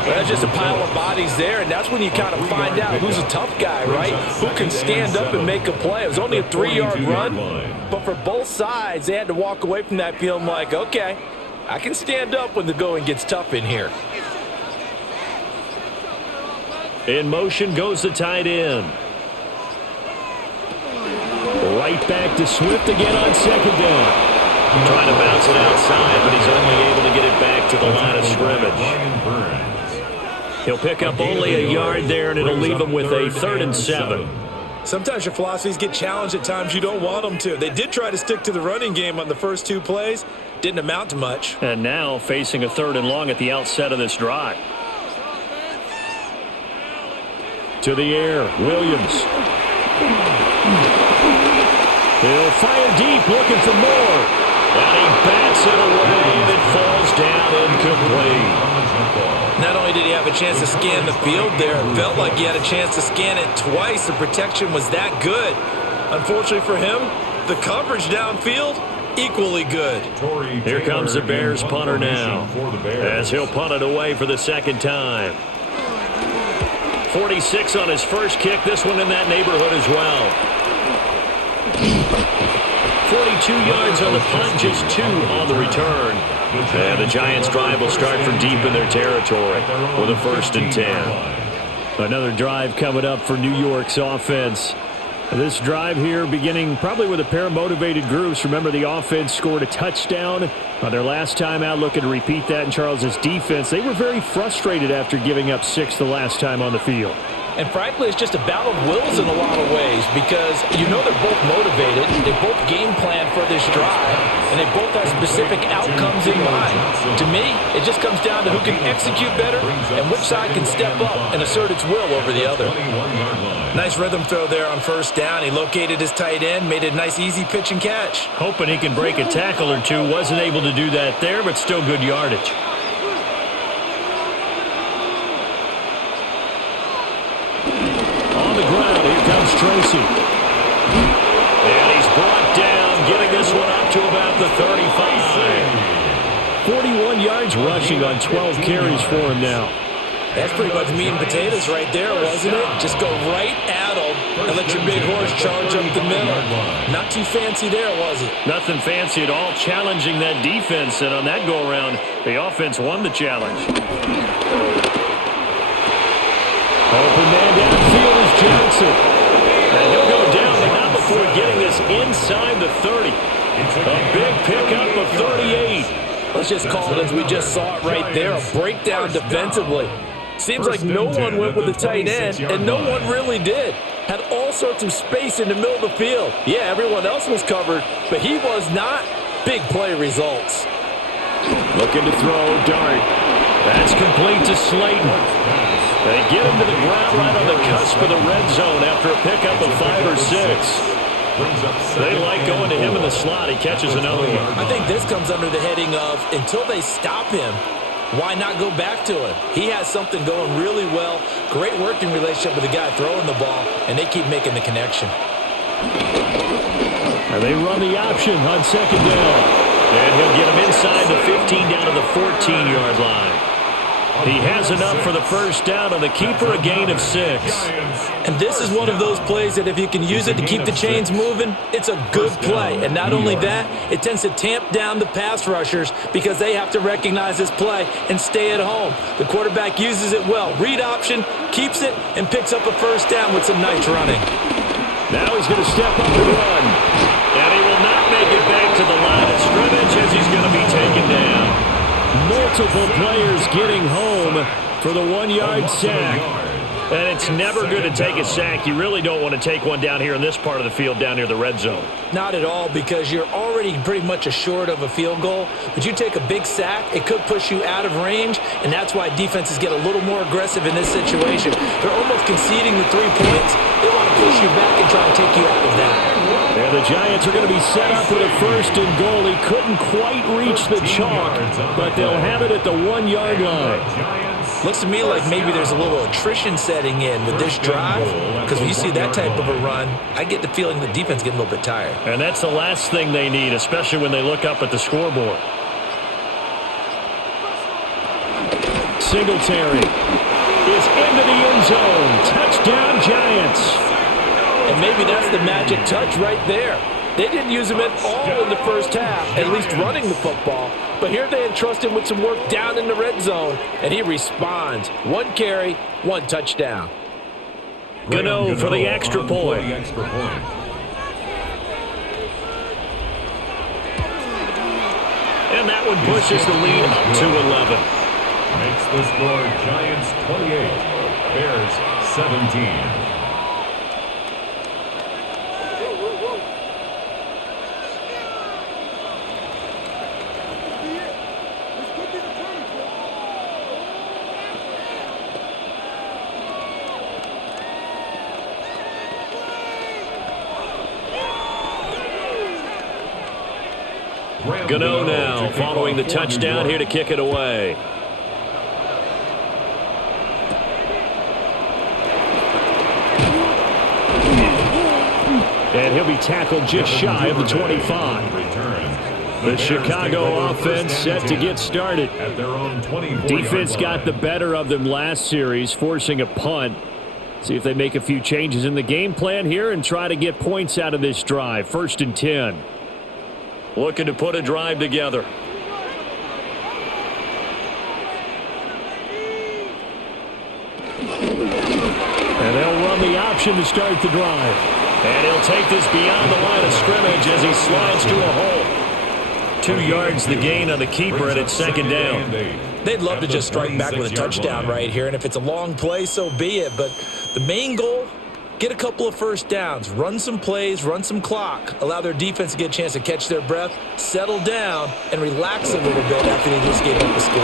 Well, that's just a pile of bodies there, and that's when you kind of find out who's a tough guy, right? Who can stand up and make a play. It was only a 3-yard run, but for both sides, they had to walk away from that feeling like, okay, I can stand up when the going gets tough in here. In motion goes the tight end. Right back to Swift again on 2nd down. Trying to bounce it outside, but he's only able to get it back to the line of scrimmage. He'll pick up only a yard there, and it'll leave him with a 3rd and 7. Sometimes your philosophies get challenged at times you don't want them to. They did try to stick to the running game on the first 2 plays. Didn't amount to much. And now facing a 3rd and long at the outset of this drive. To the air, Williams. He'll fire deep, looking for more. And he bats it away, and it falls down incomplete. Not only did he have a chance to scan the field there, it felt like he had a chance to scan it twice. The protection was that good. Unfortunately for him, the coverage downfield, equally good. Here comes the Bears punter now, as he'll punt it away for the 2nd time. 46 on his first kick, this one in that neighborhood as well. 42 yards on the punt, just 2 on the return. And the Giants' drive will start from deep in their territory with a 1st and 10. Another drive coming up for New York's offense. This drive here beginning probably with a pair of motivated groups. Remember, the offense scored a touchdown on their last time out, looking to repeat that in Charles's defense. They were very frustrated after giving up 6 the last time on the field. And frankly, it's just a battle of wills in a lot of ways because you know they're both motivated, they both game plan for this drive, and they both have specific outcomes in mind. To me, it just comes down to who can execute better and which side can step up and assert its will over the other. Nice rhythm throw there on first down. He located his tight end, made it a nice easy pitch and catch. Hoping he can break a tackle or two. Wasn't able to do that there, but still good yardage. On the ground, here comes Tracy. And he's brought down, getting this one up to about the 35. 41 yards rushing on 12 carries for him now. That's pretty much meat and potatoes right there, wasn't it? Just go right at them and let your big horse charge up the middle. Not too fancy there, was it? Nothing fancy at all, challenging that defense. And on that go-around, the offense won the challenge. Open man downfield is Johnson. And he'll go down, but not before getting this inside the 30. A big pickup of 38. Let's just call it as we just saw it right there, a breakdown defensively. Seems like no one went with the tight end, and no one really did. Had all sorts of space in the middle of the field. Yeah, everyone else was covered, but he was not. Big play results. Looking to throw, dart. That's complete to Slayton. They get him to the ground right on the cusp of the red zone after a pickup of 5 or 6. They like going to him in the slot. He catches another one. I think this comes under the heading of until they stop him, why not go back to him? He has something going really well. Great working relationship with the guy throwing the ball, and they keep making the connection. And they run the option on second down. And he'll get him inside the 15 down to the 14-yard line. He has enough for the first down on the keeper, a gain of 6. And this is one of those plays that if you can use it to keep the chains moving, it's a good play. And not only that, it tends to tamp down the pass rushers because they have to recognize this play and stay at home. The quarterback uses it well. Read option, keeps it, and picks up a first down with some nice running. Now he's going to step up and run. And he will not make it back to the line of scrimmage as he's going to be taken down. Multiple players getting home for the 1-yard sack. And it's never good to take a sack. You really don't want to take one down here in this part of the field down near the red zone. Not at all, because you're already pretty much assured of a field goal. But you take a big sack, it could push you out of range, and that's why defenses get a little more aggressive in this situation. They're almost conceding the 3 points. They want to push you back and try and take you out of that. And the Giants are going to be set up with a first and goal. He couldn't quite reach the chalk, but they'll have it at the 1-yard line. Looks to me like maybe there's a little attrition setting in with this drive, because when you see that type of a run, I get the feeling the defense getting a little bit tired. And that's the last thing they need, especially when they look up at the scoreboard. Singletary is into the end zone. Touchdown, Giants. And maybe that's the magic touch right there. They didn't use him at all in the first half, at least running the football. But here they entrust him with some work down in the red zone, and he responds. 1 carry, 1 touchdown. Gano for the extra point. And that one pushes the lead up to 11. Makes the score Giants 28, Bears 17. Gano now following the touchdown here to kick it away. And he'll be tackled just shy of the 25. The Chicago offense set to get started. Defense got the better of them last series, forcing a punt. See if they make a few changes in the game plan here and try to get points out of this drive. 1st and 10. Looking to put a drive together. And they'll run the option to start the drive. And he'll take this beyond the line of scrimmage as he slides to a hole. 2 yards the gain on the keeper, and it's 2nd down. They'd love to just strike back with a touchdown right here, and if it's a long play, so be it. But The main goal, get a couple of first downs, run some plays, run some clock, allow their defense to get a chance to catch their breath, settle down, and relax a little bit after they just gave up a score.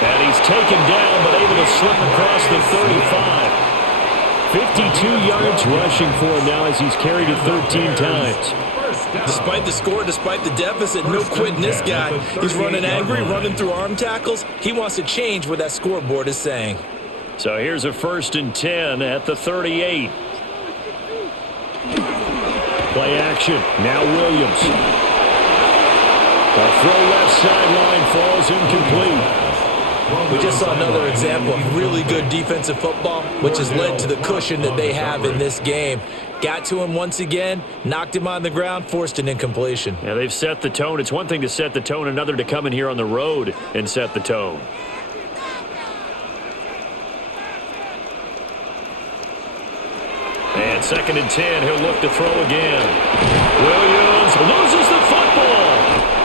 And he's taken down, but able to slip across the 35. 52 yards rushing for him now as he's carried it 13 times. Despite the score, despite the deficit, no quitting this guy. He's running angry, running through arm tackles. He wants to change what that scoreboard is saying. So here's a 1st and 10 at the 38. Play action. Now Williams. A throw left sideline falls incomplete. We just saw another example of really good defensive football, which has led to the cushion that they have in this game. Got to him once again, knocked him on the ground, forced an incompletion. Yeah, they've set the tone. It's one thing to set the tone, another to come in here on the road and set the tone. And 2nd and 10, he'll look to throw again. Williams loses the football.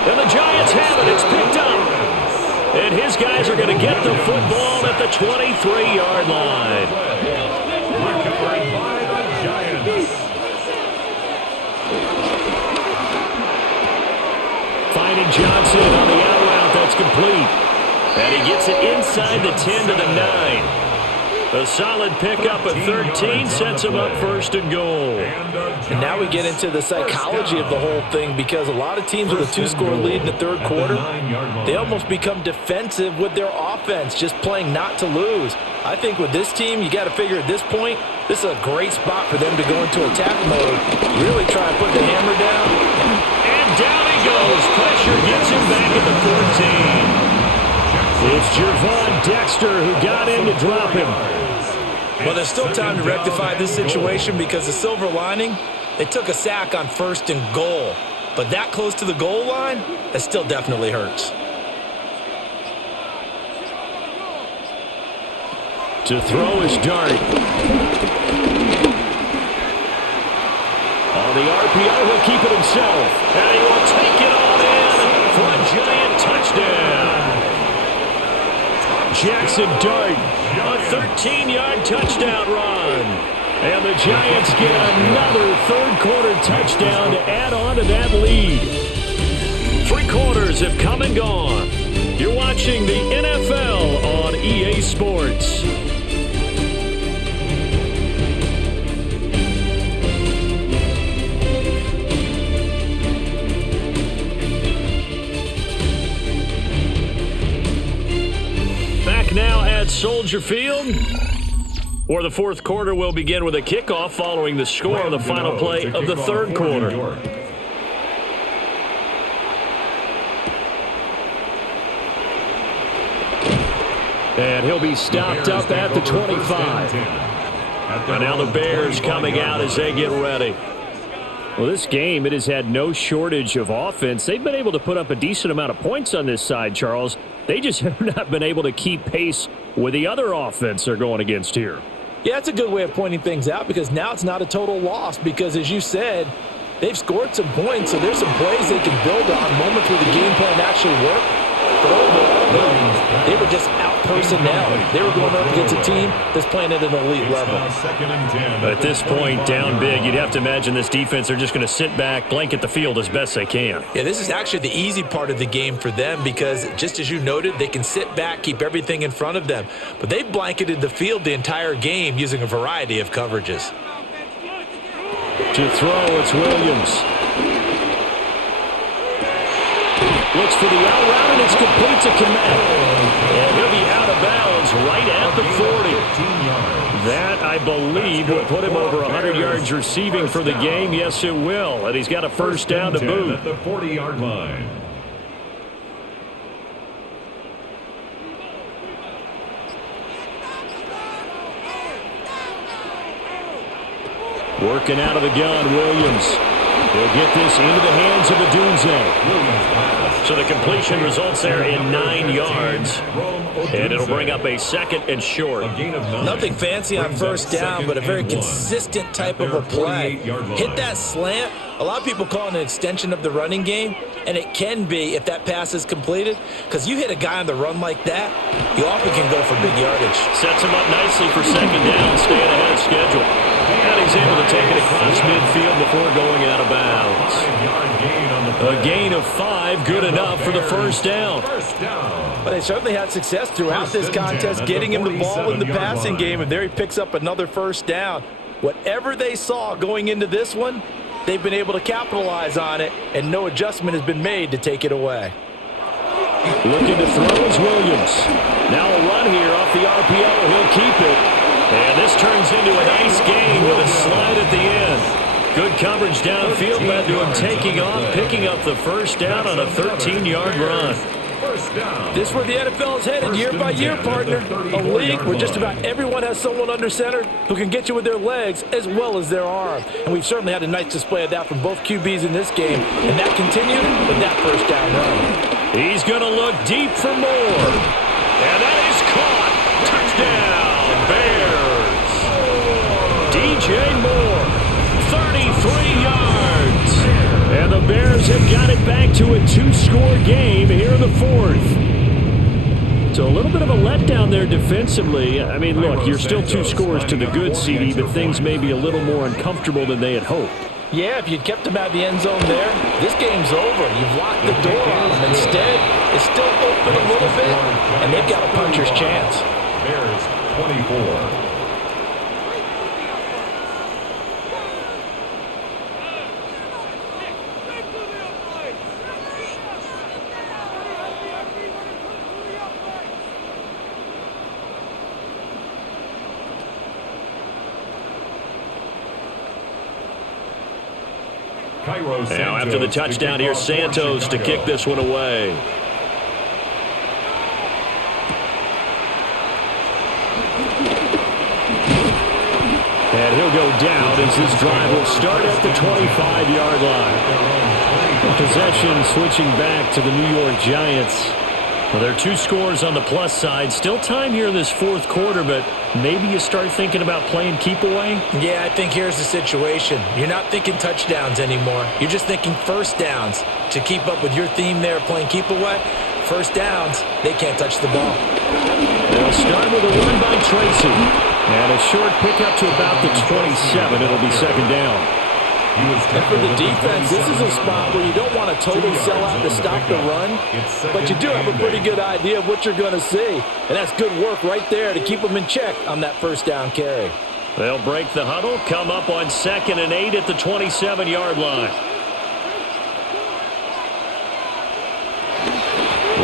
And the Giants have it. It's picked up. And his guys are going to get the football at the 23-yard line. Recovered by the Giants. Finding Johnson on the out route. That's complete. And he gets it inside the 10 to the 9. A solid pickup of 13 sets him up 1st and goal. And now we get into the psychology of the whole thing, because a lot of teams with a 2-score lead in the 3rd quarter, they almost become defensive with their offense, just playing not to lose. I think with this team, you got to figure at this point, this is a great spot for them to go into attack mode, really try to put the hammer down. And down he goes. Pressure gets him back at the 14. It's Gervon Dexter who got in to drop him. Well, there's still time to rectify this situation, because the silver lining, they took a sack on 1st and goal. But that close to the goal line, that still definitely hurts. To throw is Dart. On the RPO, he'll keep it himself. And he will take it on in for a giant touchdown. Jackson Dart, a 13-yard touchdown run. And the Giants get another 3rd quarter touchdown to add on to that lead. 3 quarters have come and gone. You're watching the NFL on EA Sports. Now at Soldier Field, or the 4th quarter will begin with a kickoff following the score on the final play of the 3rd quarter. And he'll be stopped up at the 25. And now the Bears coming out as they get ready. Well, this game, it has had no shortage of offense. They've been able to put up a decent amount of points on this side, Charles. They just have not been able to keep pace with the other offense they're going against here. Yeah, that's a good way of pointing things out, because now it's not a total loss, because as you said, they've scored some points, so there's some plays they can build on, moments where the game plan actually worked. But overall, they were just out-personnel. They were going up against a team that's playing at an elite level. At this point, down big, you'd have to imagine this defense, they're just going to sit back, blanket the field as best they can. Yeah, this is actually the easy part of the game for them, because just as you noted, they can sit back, keep everything in front of them. But they've blanketed the field the entire game using a variety of coverages. To throw, it's Williams. Looks for the out route, and it's complete to Komet. And he'll be out of bounds right at the 40. That, I believe, will put him over 100 yards receiving for the game. Yes, it will. And he's got a 1st down to boot. At the 40-yard line. Working out of the gun, Williams. He'll get this into the hands of the Dunze. So the completion results there in 9 yards. And it'll bring up a 2nd and short. Nothing fancy on 1st down, but a very consistent type of a play. Hit that slant, A lot of people call it an extension of the running game, and it can be if that pass is completed, because you hit a guy on the run like that, you often can go for big yardage. Sets him up nicely for second down, staying ahead of schedule. And he's able to take it across midfield before going out of bounds. A gain of 5, good enough for the first down. But they certainly had success throughout this contest, getting him the ball in the passing game, and there he picks up another first down. Whatever they saw going into this one, they've been able to capitalize on it, and no adjustment has been made to take it away. Looking to throw is Williams. Now a run here off the RPO. He'll keep it. And this turns into a nice gain with a slide at the end. Good coverage downfield led to him taking off, picking up the first down on a 13-yard run. This is where the NFL is headed year by year, partner. A league where just about everyone has someone under center who can get you with their legs as well as their arm. And we've certainly had a nice display of that from both QBs in this game. And that continued with that first down run. He's going to look deep for more. And that is caught. Touchdown, Bears. DJ Moore, 33 yards. And the Bears have got it back to a 2-score game here in the fourth. So a little bit of a letdown there defensively. I mean, look, you're still 2 scores to the good, CD, but things may be a little more uncomfortable than they had hoped. Yeah, if you'd kept them out of the end zone there, this game's over. You've locked the door on them. Instead, it's still open a little bit, and they've got a puncher's chance. Bears 24. Now after the touchdown, here's Santos to kick this one away. And he'll go down as this drive will start at the 25-yard line. Possession switching back to the New York Giants. Well, there are 2 scores on the plus side. Still time here in this fourth quarter, but maybe you start thinking about playing keep away? Yeah, I think here's the situation. You're not thinking touchdowns anymore. You're just thinking first downs. To keep up with your theme there, playing keep away, first downs, they can't touch the ball. They'll start with a run by Tracy. And a short pickup to about the 27. It'll be second down. And for the defense, this is a spot where you don't want to totally sell out to stop the run, but you do have a pretty good idea of what you're going to see. And that's good work right there to keep them in check on that first down carry. They'll break the huddle, come up on 2nd and 8 at the 27-yard line.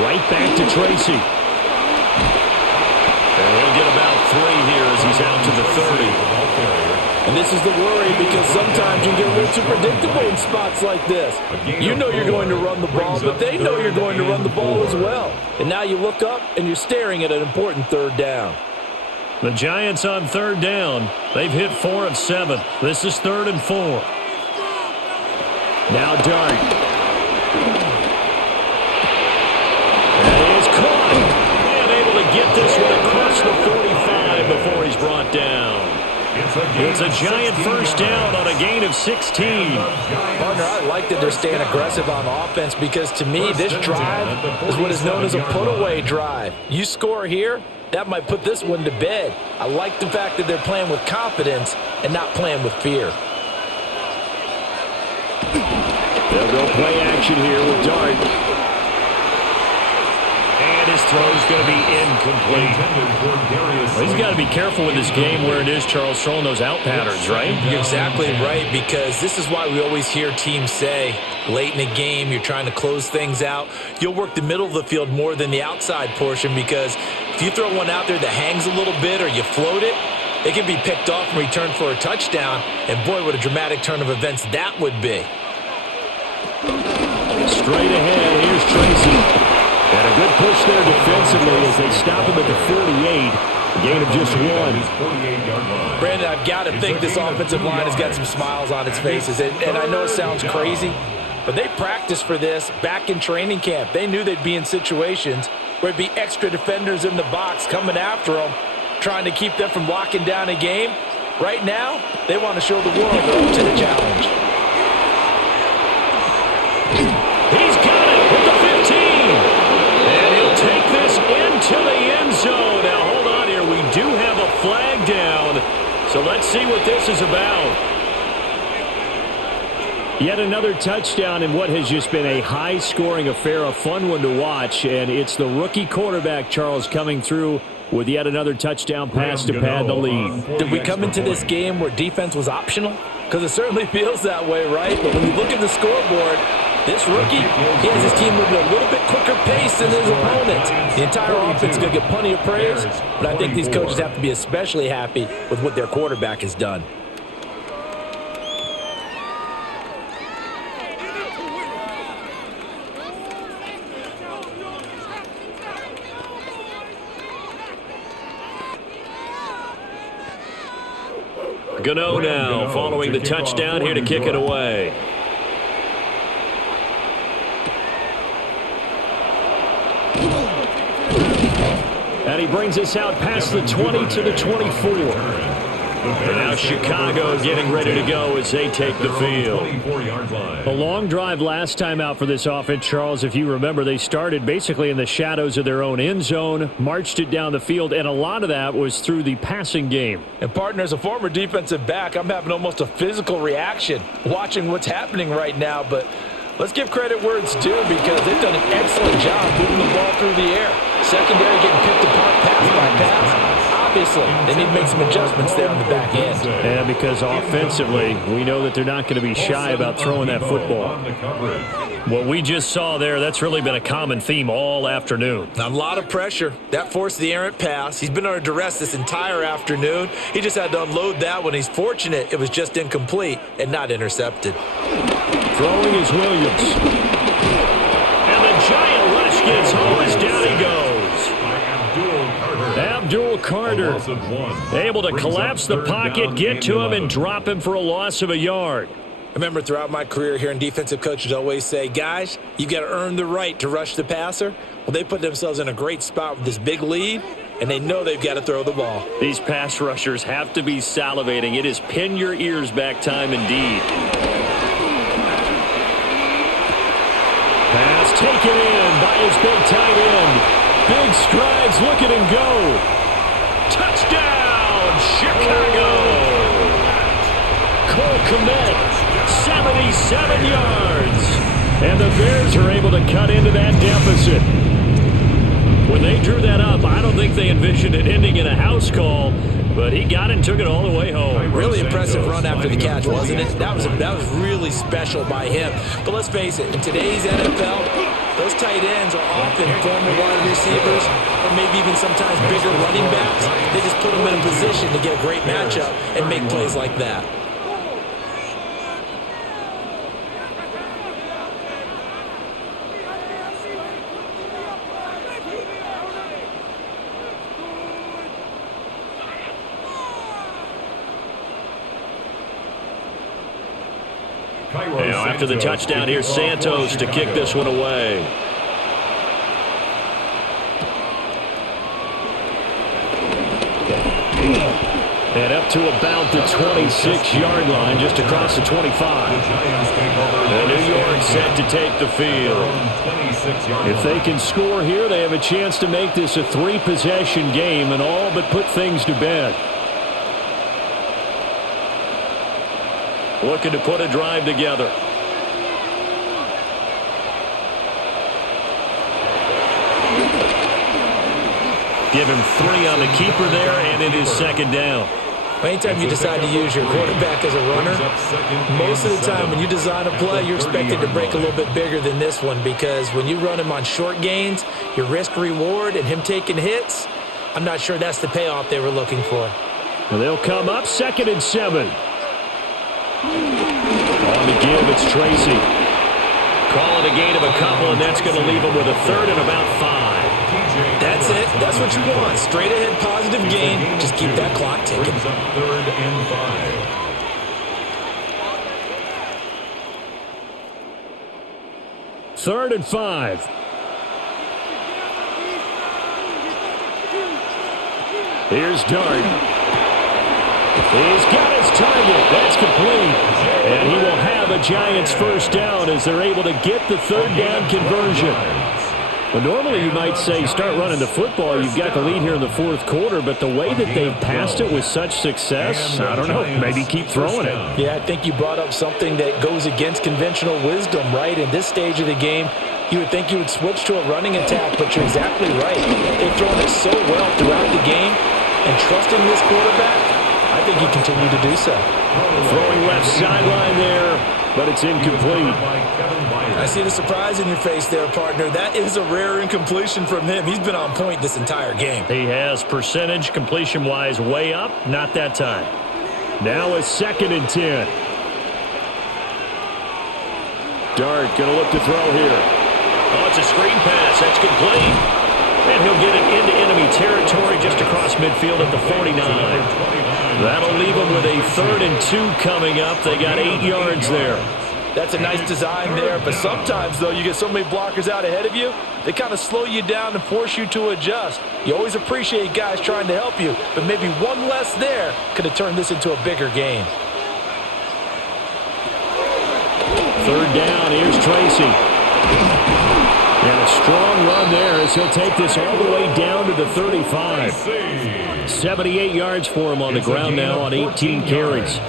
Right back to Tracy. And he'll get about 3 here as he's out to the 30. And this is the worry because sometimes you get a little too predictable in spots like this. You know you're going to run the ball, but they know you're going to run the ball as well. And now you look up and you're staring at an important third down. The Giants on third down. They've hit 4 of 7. This is 3rd and 4. Now Dart. And he is caught. And able to get this one across the 45 before he's brought down. It's a giant first down on a gain of 16. Partner, I like that they're staying aggressive on offense because to me this drive is what is known as a put-away drive. You score here, that might put this one to bed. I like the fact that they're playing with confidence and not playing with fear. They'll go play action here with Dart. And his throw's going to be incomplete. Well, he's got to be careful with this game where it is, Charles, throwing those out patterns, right? You're exactly right, because this is why we always hear teams say, late in a game, you're trying to close things out. You'll work the middle of the field more than the outside portion, because if you throw one out there that hangs a little bit or you float it, it can be picked off and returned for a touchdown. And boy, what a dramatic turn of events that would be. Straight ahead, here's Tracy. And a good push there defensively as they stop him at the 48. A gain of just 1. Brandon, I've got to think this offensive line has got some smiles on its faces. And I know it sounds crazy, but they practiced for this back in training camp. They knew they'd be in situations where it'd be extra defenders in the box coming after them, trying to keep them from locking down a game. Right now, they want to show the world they're up to the challenge. So let's see what this is about. Yet another touchdown in what has just been a high-scoring affair, a fun one to watch. And it's the rookie quarterback, Charles, coming through with yet another touchdown pass to pad the lead. Did we come into this game where defense was optional? Because it certainly feels that way, right? But when you look at the scoreboard, this rookie, he has his team moving at a little bit quicker pace than his opponent. The entire offense is going to get plenty of praise, but I think these coaches have to be especially happy with what their quarterback has done. Gano now following the touchdown here to kick it away. And he brings us out past the 20 to the 24. And now Chicago getting ready to go as they take the field. A long drive last time out for this offense, Charles. If you remember, they started basically in the shadows of their own end zone, marched it down the field, and a lot of that was through the passing game. And, partner, as a former defensive back, I'm having almost a physical reaction watching what's happening right now. But let's give credit where it's due because they've done an excellent job moving the ball through the air. Secondary getting picked apart pass by pass. Obviously, they need to make some adjustments there on the back end. And because offensively, we know that they're not going to be shy about throwing that football. What we just saw there, that's really been a common theme all afternoon. A lot of pressure. That forced the errant pass. He's been under duress this entire afternoon. He just had to unload that one. He's fortunate it was just incomplete and not intercepted. Throwing is Williams. And the giant rush gets home as down he goes. Abdul Carter able to collapse the pocket, get to him, and drop him for a loss of a yard. I remember throughout my career hearing defensive coaches always say, guys, you got to earn the right to rush the passer. Well, they put themselves in a great spot with this big lead, and they know they've got to throw the ball. These pass rushers have to be salivating. It is pin your ears back time indeed. Pass taken in by his big tight end. Big strides, look at him go. Touchdown, Chicago. Cole Kmet, 77 yards. And the Bears are able to cut into that deficit. When they drew that up, I don't think they envisioned it ending in a house call, but he got it and took it all the way home. Really impressive run after the catch, wasn't it? That was really special by him. But let's face it, in today's NFL, those tight ends are often former wide receivers or maybe even sometimes bigger running backs. They just put them in a position to get a great matchup and make plays like that. Now, after the touchdown, here's Santos to kick this one away. And up to about the 26-yard line, just across the 25. And New York set to take the field. If they can score here, they have a chance to make this a three-possession game and all but put things to bed. Looking to put a drive together. Give him 3 on the keeper there, and it is second down. Anytime you decide to use your quarterback as a runner, most of the time when you design a play, you're expected to break a little bit bigger than this one because when you run him on short gains, your risk-reward and him taking hits, I'm not sure that's the payoff they were looking for. Well, they'll come up 2nd and 7. On the give, it's Tracy. Call it a gain of a couple, and that's going to leave him with a 3rd and about 5. That's it. That's what you want. Straight ahead positive gain. Just keep that clock ticking. 3rd and 5. 3rd and 5. Here's Dart. He's got his target. That's complete. And he will have a Giants first down as they're able to get the 3rd down conversion. Well, normally you might say start running the football. You've got the lead here in the fourth quarter, but the way that they've passed it with such success, I don't know, maybe keep throwing it. Yeah, I think you brought up something that goes against conventional wisdom, right? In this stage of the game, you would think you would switch to a running attack, but you're exactly right. They've thrown it so well throughout the game, and trusting this quarterback, I think he continued to do so. Throwing left sideline there, but it's incomplete. I see the surprise in your face there, partner. That is a rare incompletion from him. He's been on point this entire game. He has percentage completion-wise way up, not that time. Now a 2nd and 10. Dart going to look to throw here. Oh, it's a screen pass. That's complete. And he'll get it into enemy territory just across midfield at the 49. That'll leave him with a 3rd and 2 coming up. They got 8 yards there. That's a nice design there, but sometimes, though, you get so many blockers out ahead of you, they kind of slow you down and force you to adjust. You always appreciate guys trying to help you, but maybe one less there could have turned this into a bigger game. 3rd down, here's Tracy. And a strong run there as he'll take this all the way down to the 35. 78 yards for him on the ground now on 18 carries.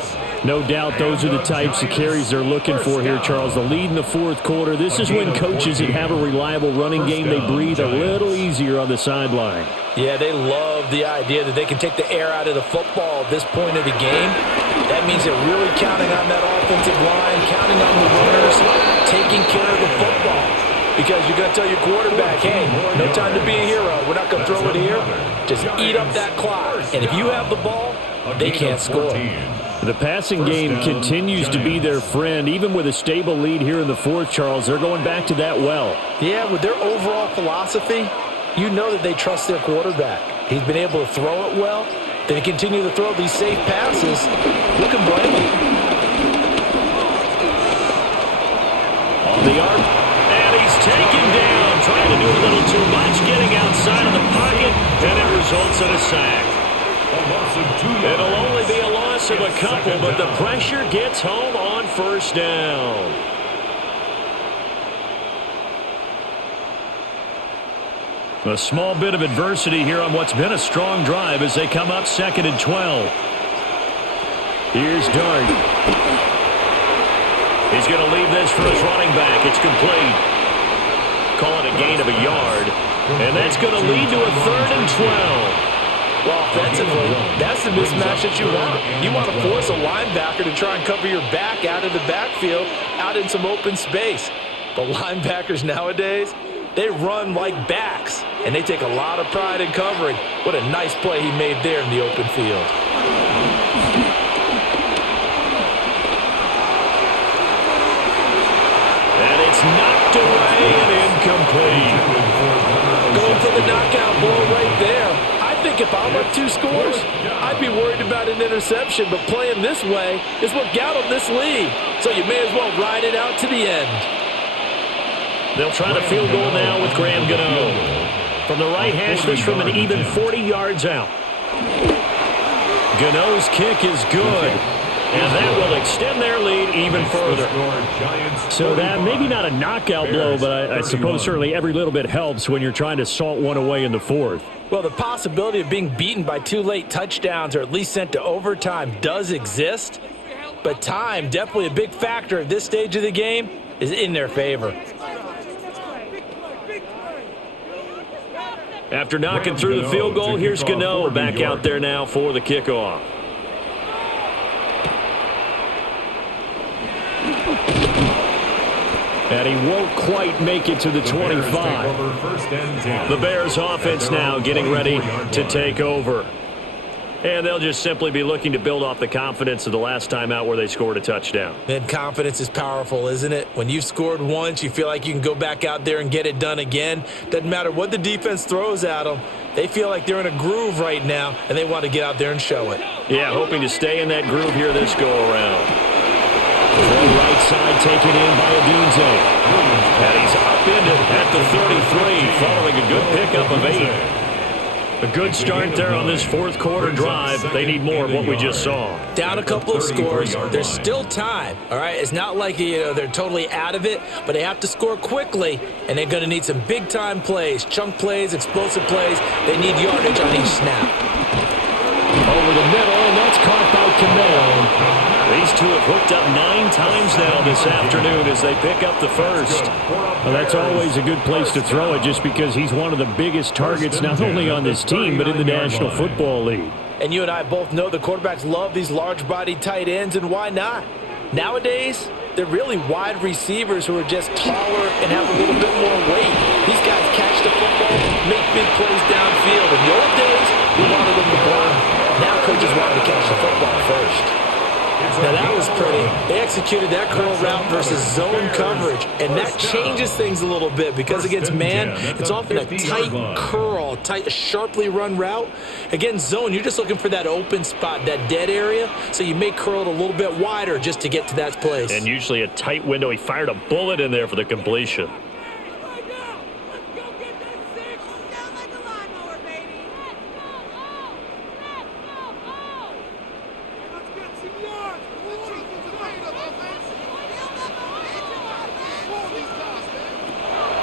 No doubt those are the types of carries they're looking for here, Charles. The lead in the fourth quarter. This is when coaches that have a reliable running game, they breathe a little easier on the sideline. Yeah, they love the idea that they can take the air out of the football at this point of the game. That means they're really counting on that offensive line, counting on the runners, taking care of the football. Because you're going to tell your quarterback, hey, no time to be a hero. We're not going to throw it here. Just eat up that clock. And if you have the ball, they can't score. The passing game continues to be their friend. Even with a stable lead here in the fourth, Charles, they're going back to that well. Yeah, with their overall philosophy, you know that they trust their quarterback. He's been able to throw it well. They continue to throw these safe passes. Who can blame them? On the arc, and he's taken down, trying to do a little too much, getting outside of the pocket, and it results in a sack. It'll only be a loss of a couple, but the pressure gets home on 1st down. A small bit of adversity here on what's been a strong drive as they come up 2nd and 12. Here's Dart. He's going to leave this for his running back. It's complete. Call it a gain of a yard. And that's going to lead to a 3rd and 12. Well, offensively, that's the mismatch that you want. You want to force a linebacker to try and cover your back out of the backfield, out in some open space. But linebackers nowadays, they run like backs, and they take a lot of pride in covering. What a nice play he made there in the open field. And it's knocked away and incomplete. Going for the knockout blow right there. I think if I'm up 2 scores, I'd be worried about an interception, but playing this way is what got them this lead. So you may as well ride it out to the end. They'll try the field goal now with Graham Gano. From the right hash, this from an even 40 yards out. Gano's kick is good. And that will extend their lead even further. So that maybe not a knockout blow, but I suppose certainly every little bit helps when you're trying to salt one away in the fourth. Well, the possibility of being beaten by 2 late touchdowns or at least sent to overtime does exist. But time, definitely a big factor at this stage of the game, is in their favor. After knocking through the field goal, here's Gano back out there now for the kickoff. And he won't quite make it to the 25. The Bears offense now getting ready to take over. And they'll just simply be looking to build off the confidence of the last time out where they scored a touchdown. And confidence is powerful, isn't it? When you've scored once, you feel like you can go back out there and get it done again. Doesn't matter what the defense throws at them. They feel like they're in a groove right now, and they want to get out there and show it. Yeah, hoping to stay in that groove here this go-around. Throw right side taken in by Adunze. And he's upended at the 33, following a good pickup of 8. A good start there on this fourth quarter drive. They need more of what we just saw. Down a couple of scores. There's still time, all right? It's not like they're totally out of it, but they have to score quickly, and they're going to need some big-time plays, chunk plays, explosive plays. They need yardage on each snap. Over the middle, and that's caught by Camille. These two have hooked up 9 times now this afternoon as they pick up the first. Well, that's always a good place to throw it just because he's one of the biggest targets not only on this team but in the National Football League. And you and I both know the quarterbacks love these large-bodied tight ends, and why not? Nowadays, they're really wide receivers who are just taller and have a little bit more weight. These guys catch the football, make big plays downfield. In the old days, we wanted them to block. Now coaches wanted to catch the football first. Now that was pretty. They executed that curl route versus zone coverage, and that changes things a little bit because against man, it's often a tight curl, tight, sharply run route. Against zone, you're just looking for that open spot, that dead area, so you may curl it a little bit wider just to get to that place. And usually a tight window. He fired a bullet in there for the completion.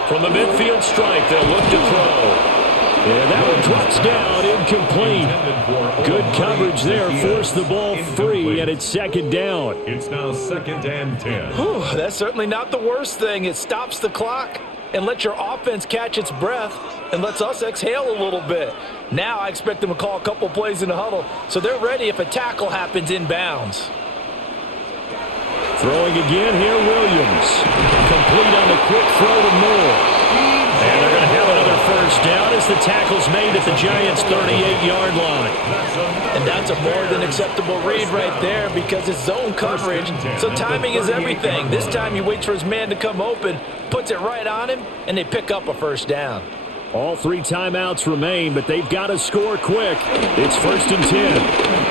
From the midfield stripe, they'll look to throw. Yeah, that one drops down, incomplete. Good coverage there, forced the ball free, and it's second down. It's now 2nd and 10. Whew, that's certainly not the worst thing. It stops the clock and lets your offense catch its breath and lets us exhale a little bit. Now I expect them to call a couple plays in the huddle, so they're ready if a tackle happens inbounds. Throwing again here, Williams. Complete on the quick throw to Moore. And they're going to have another first down as the tackle's made at the Giants' 38-yard line. And that's a more than acceptable read right there because it's zone coverage, so timing is everything. This time he waits for his man to come open, puts it right on him, and they pick up a first down. All 3 timeouts remain, but they've got to score quick. It's 1st and 10.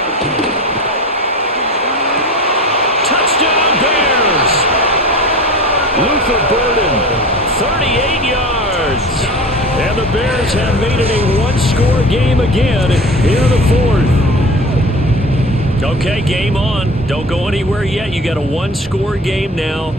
Luther Burden, 38 yards. And the Bears have made it a one-score game again in the 4th. Okay, game on. Don't go anywhere yet. You got a one-score game now.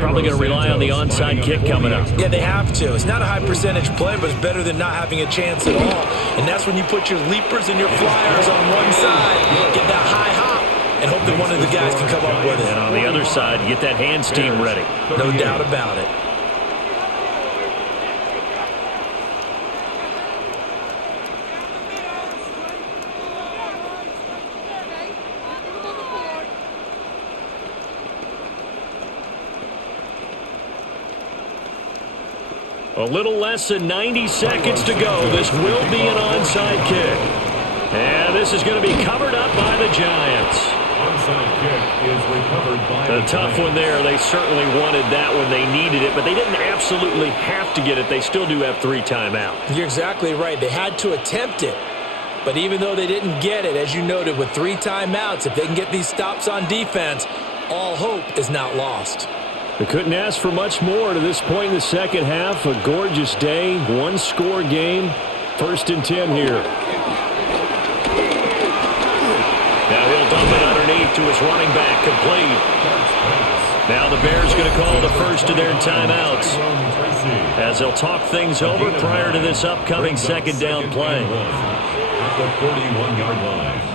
Probably going to rely on the onside kick coming up. Yeah, they have to. It's not a high-percentage play, but it's better than not having a chance at all. And that's when you put your leapers and your flyers on one side, get that high hop, and hope that one of the guys can come up with it. And on the other side, get that hands team ready. No doubt about it. A little less than 90 seconds to go. This will be an onside kick. And this is going to be covered up by the Giants. Onside kick is recovered by A tough one there. They certainly wanted that when they needed it, but they didn't absolutely have to get it. They still do have 3 timeouts. You're exactly right. They had to attempt it. But even though they didn't get it, as you noted, with 3 timeouts, if they can get these stops on defense, all hope is not lost. They couldn't ask for much more to this point in the second half. A gorgeous day, one-score game. 1st and 10 here. Now he'll dump it underneath to his running back, complete. Now the Bears going to call the first of their timeouts as they'll talk things over prior to this upcoming second down play. At the 41-yard line.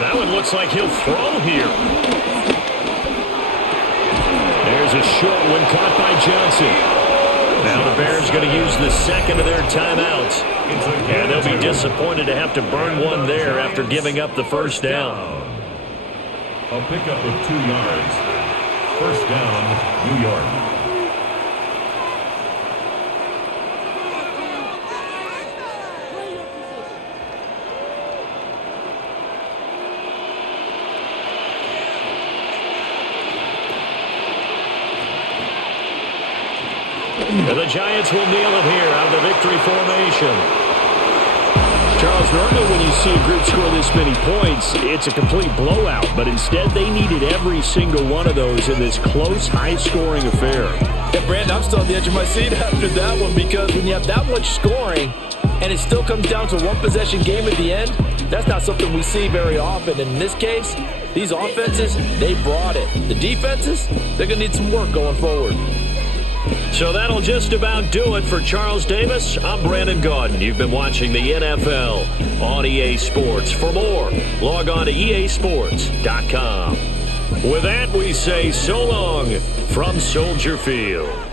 That one looks like he'll throw here. There's a short one caught by Johnson. Now the Bears going to use the second of their timeouts. And they'll be disappointed to have to burn one there after giving up the first down. A pickup of 2 yards. First down, New York. And the Giants will kneel it here out of the victory formation. Charles, normally when you see a group score this many points, it's a complete blowout. But instead, they needed every single one of those in this close, high-scoring affair. Yeah, Brandon, I'm still on the edge of my seat after that one because when you have that much scoring and it still comes down to one possession game at the end, that's not something we see very often. And in this case, these offenses, they brought it. The defenses, they're going to need some work going forward. So that'll just about do it for Charles Davis. I'm Brandon Gaudin. You've been watching the NFL on EA Sports. For more, log on to easports.com. With that, we say so long from Soldier Field.